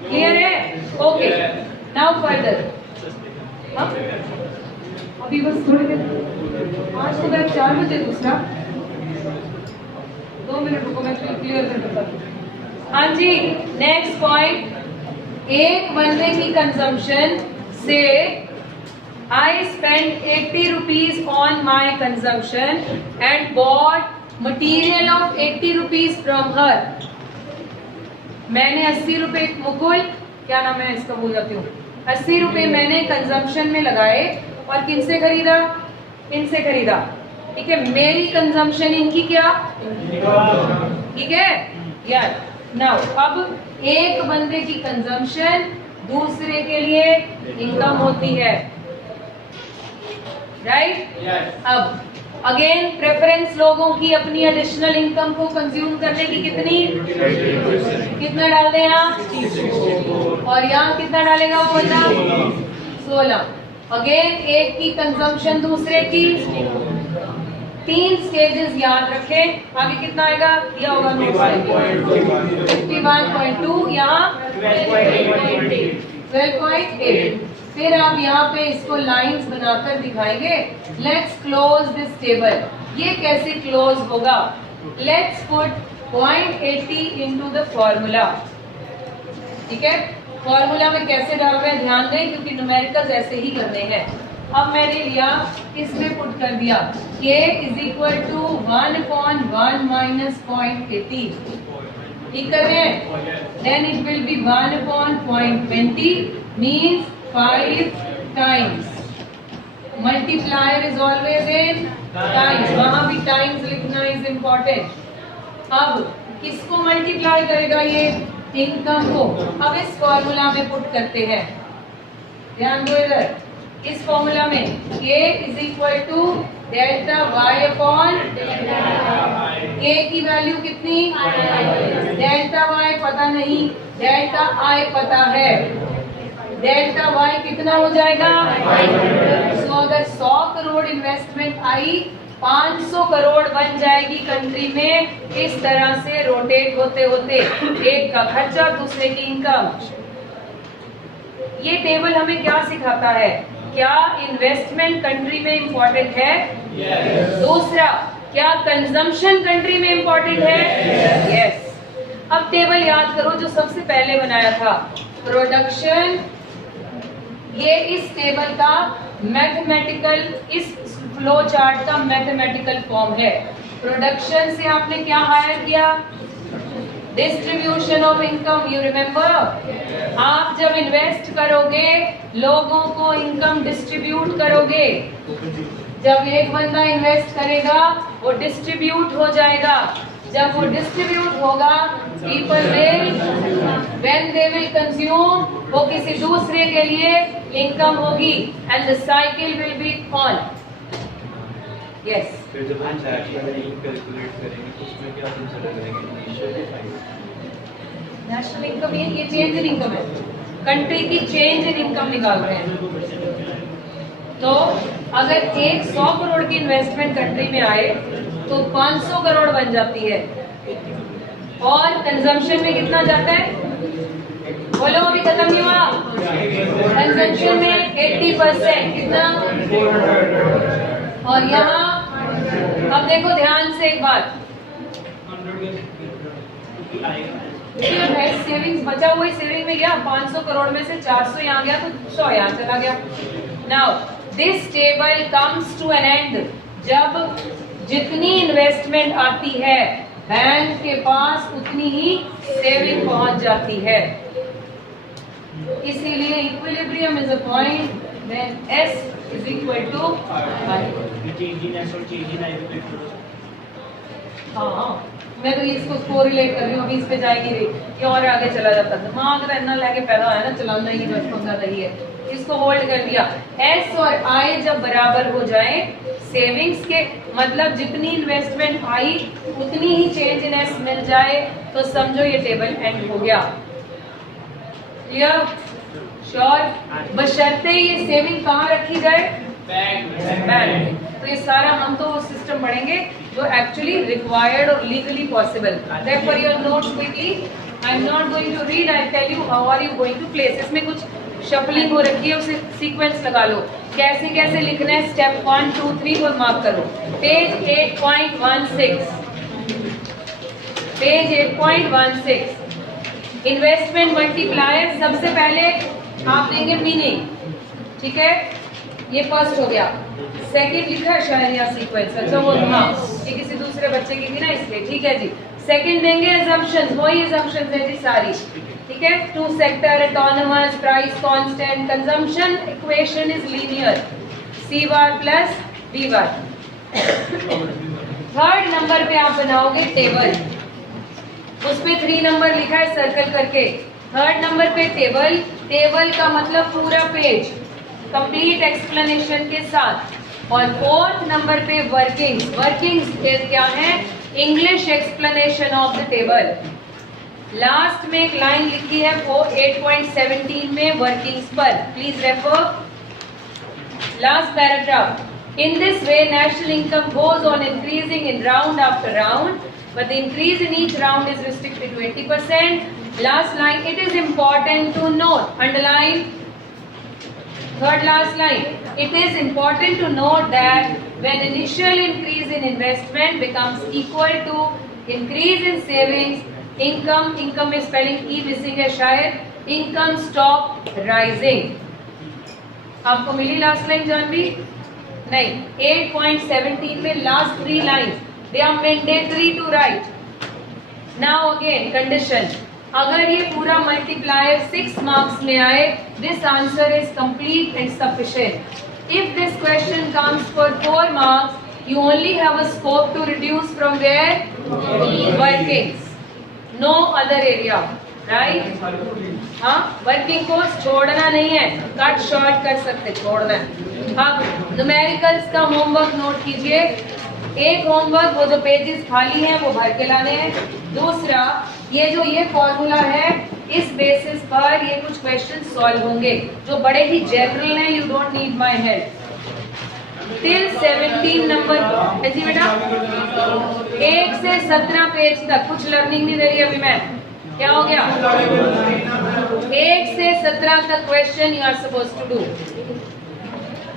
क्लियर है? Okay, now further. अभी बस थोड़ी देर, आज सुबह 4 बजे दूसरा, 2 मिनट रुको, मैं क्लियर कर देता हूँ। हाँ जी, नेक्स्ट पॉइंट। एक बंदे की कंजम्पशन से I spent 80 rupees on my consumption and bought material of 80 rupees from her। मैंने 80 रुपए, मुकुल क्या नाम है इसका, भूल जाती हूँ, 80 रुपए मैंने कंजम्पशन में लगाए और किनसे खरीदा? इनसे खरीदा। ठीक है, मेरी कंजम्पशन इनकी क्या? ठीक है यार। नाउ अब एक बंदे की कंजम्पशन दूसरे के लिए इनकम होती है, राइट? अब अगेन प्रेफरेंस लोगों की अपनी एडिशनल इनकम को कंज्यूम करने की कितना डाल दें आप, और यहाँ कितना डालेगा वो बंदा 16। अगेन एक की कंजम्पशन दूसरे की, 3 स्टेजेस याद रखें। आगे कितना आएगा दिया होगा 51.2, यहाँ 12.8। फिर आप यहाँ पे इसको लाइंस बनाकर दिखाएंगे। Let's close this table. ये कैसे क्लोज होगा? Let's put 0.80 into the formula. ठीक है, फॉर्मूला में कैसे डाल रहे हैं ध्यान दें, क्योंकि न्यूमेरिकल्स ऐसे ही करने हैं। अब मैंने लिया, इसमें पुट कर दिया k is equal to 1/1 minus 0.80। ठीक कर रहे हैं? Then it will be 1/0.20 means 5 times. Multiplier is always in times, वहां भी टाइम्स लिखना इज इम्पोर्टेंट। अब किसको मल्टीप्लाई करेगा ये? इनकम को। अब इस फॉर्मूला में पुट करते हैं, ध्यान दो इधर। इस फॉर्मूला में k is equal to delta y upon k की वैल्यू कितनी? डेल्टा y पता नहीं, डेल्टा I पता है। डेल्टा y कितना हो जाएगा? सो अगर 100 करोड़ इन्वेस्टमेंट आई, 500 करोड़ बन जाएगी कंट्री में। इस तरह से रोटेट होते होते एक का खर्चा दूसरे की इनकम। ये टेबल हमें क्या सिखाता है? क्या इन्वेस्टमेंट कंट्री में इंपॉर्टेंट है? दूसरा, क्या कंजम्पशन कंट्री में इंपॉर्टेंट है? यस। अब टेबल याद करो जो सबसे पहले बनाया था, प्रोडक्शन। ये इस टेबल का मैथमेटिकल, इस फ्लो चार्ट का मैथमेटिकल फॉर्म है। प्रोडक्शन से आपने क्या हायर किया? Distribution of income. You remember, आप जब इन्वेस्ट करोगे लोगों को इनकम डिस्ट्रीब्यूट करोगे। जब एक बंदा इन्वेस्ट करेगा वो डिस्ट्रीब्यूट हो जाएगा। जब वो डिस्ट्रीब्यूट होगा, people will, when they will consume, वो किसी दूसरे के लिए इनकम होगी and the cycle will be on. Yes. फिर जब हम कैलकुलेट करेंगे तो उसमें क्या कंसीडर करेंगे? नेशनल इनकम, ये चेंज इन इनकम है, कंट्री की चेंज इन इनकम निकाल रहे हैं। तो अगर एक 100 करोड़ की इन्वेस्टमेंट कंट्री में आए तो 500 करोड़ बन जाती है। और कंजम्पशन में कितना जाता है? बोलो, अभी खत्म नहीं हुआ। कंजम्पशन में 80% कितना? और यहाँ अब देखो ध्यान से एक बात, सेविंग्स बचा हुआ, सेविंग में गया 500 करोड़ में से 400 यहाँ गया तो 100 यहाँ चला गया। Now this table comes to an end जब जितनी इन्वेस्टमेंट आती है बैंक के पास उतनी ही सेविंग पहुंच जाती है। इसीलिए equilibrium is a point when S is equal to हाँ, मैं तो इसको कोरिलेट कर रही हूँ, अभी इस पे जाएगी रही ये और आगे चला जाता। दिमाग तो इतना लेके पैदा है ना, चलाना ही बस पंगा रही है। इसको होल्ड कर दिया। S और I जब बराबर हो जाए सेविंग्स के, मतलब जितनी इन्वेस्टमेंट आई उतनी ही चेंज इन S मिल जाए तो समझो ये टेबल एंड हो गया। क्लियर? श्योर? बशर्ते ये सेविंग कहाँ रखी जाए? बैंक। तो ये सारा हम तो वो सिस्टम पढ़ेंगे जो एक्चुअली रिक्वायर्ड और legally possible. Therefore your notes quickly, I am not going to read, I tell you how are you going to place. इसमें कुछ शफलिंग हो रखी है, उसे सीक्वेंस लगा लो, कैसे कैसे लिखना है। स्टेप 1 2 3 को मार्क करो। Page 8.16, page 8.16 investment multiplier. सबसे पहले आप देंगे मीनिंग, ठीक है, ये फर्स्ट हो गया। सेकंड लिखा है शायद यहाँ सीक्वेंस, अच्छा वो हाँ ये किसी दूसरे बच्चे की थी ना इसलिए, ठीक है जी। सेकंड देंगे assumptions, वही assumptions है जी सारी, ठीक है। 2 sector, autonomous, price constant, consumption equation is linear, C bar plus B bar. Third number पे आप बनाओगे टेबल, उस पे 3 नंबर लिखा है सर्कल करके। थर्ड नंबर पे टेबल, टेबल का मतलब पूरा पेज कंप्लीट एक्सप्लेनेशन के साथ। और फोर्थ नंबर पे वर्किंग्स। वर्किंग्स क्या है? English explanation of the table. Last में एक लाइन लिखी है वो 8.17 में वर्किंग्स पर, please refer last paragraph. In this way, national income goes on increasing in round after round, but the increase in each round is restricted to 80%. Last line, it is important to note, underline, third last line, it is important to note that when initial increase in investment becomes equal to increase in savings, income is spelling E missing है शायद, income stop rising. आपको मिली last line Janvi? नहीं। 8.17 में last 3 lines, they are mandatory to write. Now again condition, अगर ये पूरा multiplier 6 marks में आए, this answer is complete and sufficient. If this question comes for 4 marks, you only have a scope to reduce from where? Workings, no other area, right? हाँ, working को छोड़ना नहीं है, कट शॉर्ट कर सकते, छोड़ना है। अब न्यूमेरिकल्स का होमवर्क नोट कीजिए। एक होमवर्क, वो जो पेजेस खाली हैं वो भर के लाने हैं। दूसरा, ये फॉर्मूला है, इस बेसिस पर ये कुछ क्वेश्चन सॉल्व होंगे जो बड़े ही जनरल हैं, you don't need my help. Till 17 number, ऐसी बेटा 1 से 17 पेज तक कुछ लर्निंग नहीं दे रही अभी मैं। क्या हो गया? 1 से 17 तक question you are suppose to do,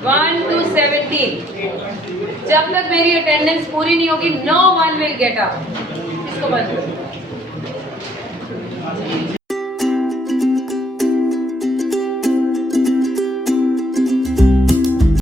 1 to 17। जब तक मेरी अटेंडेंस पूरी नहीं होगी, no one will get up। इसको बंद करो।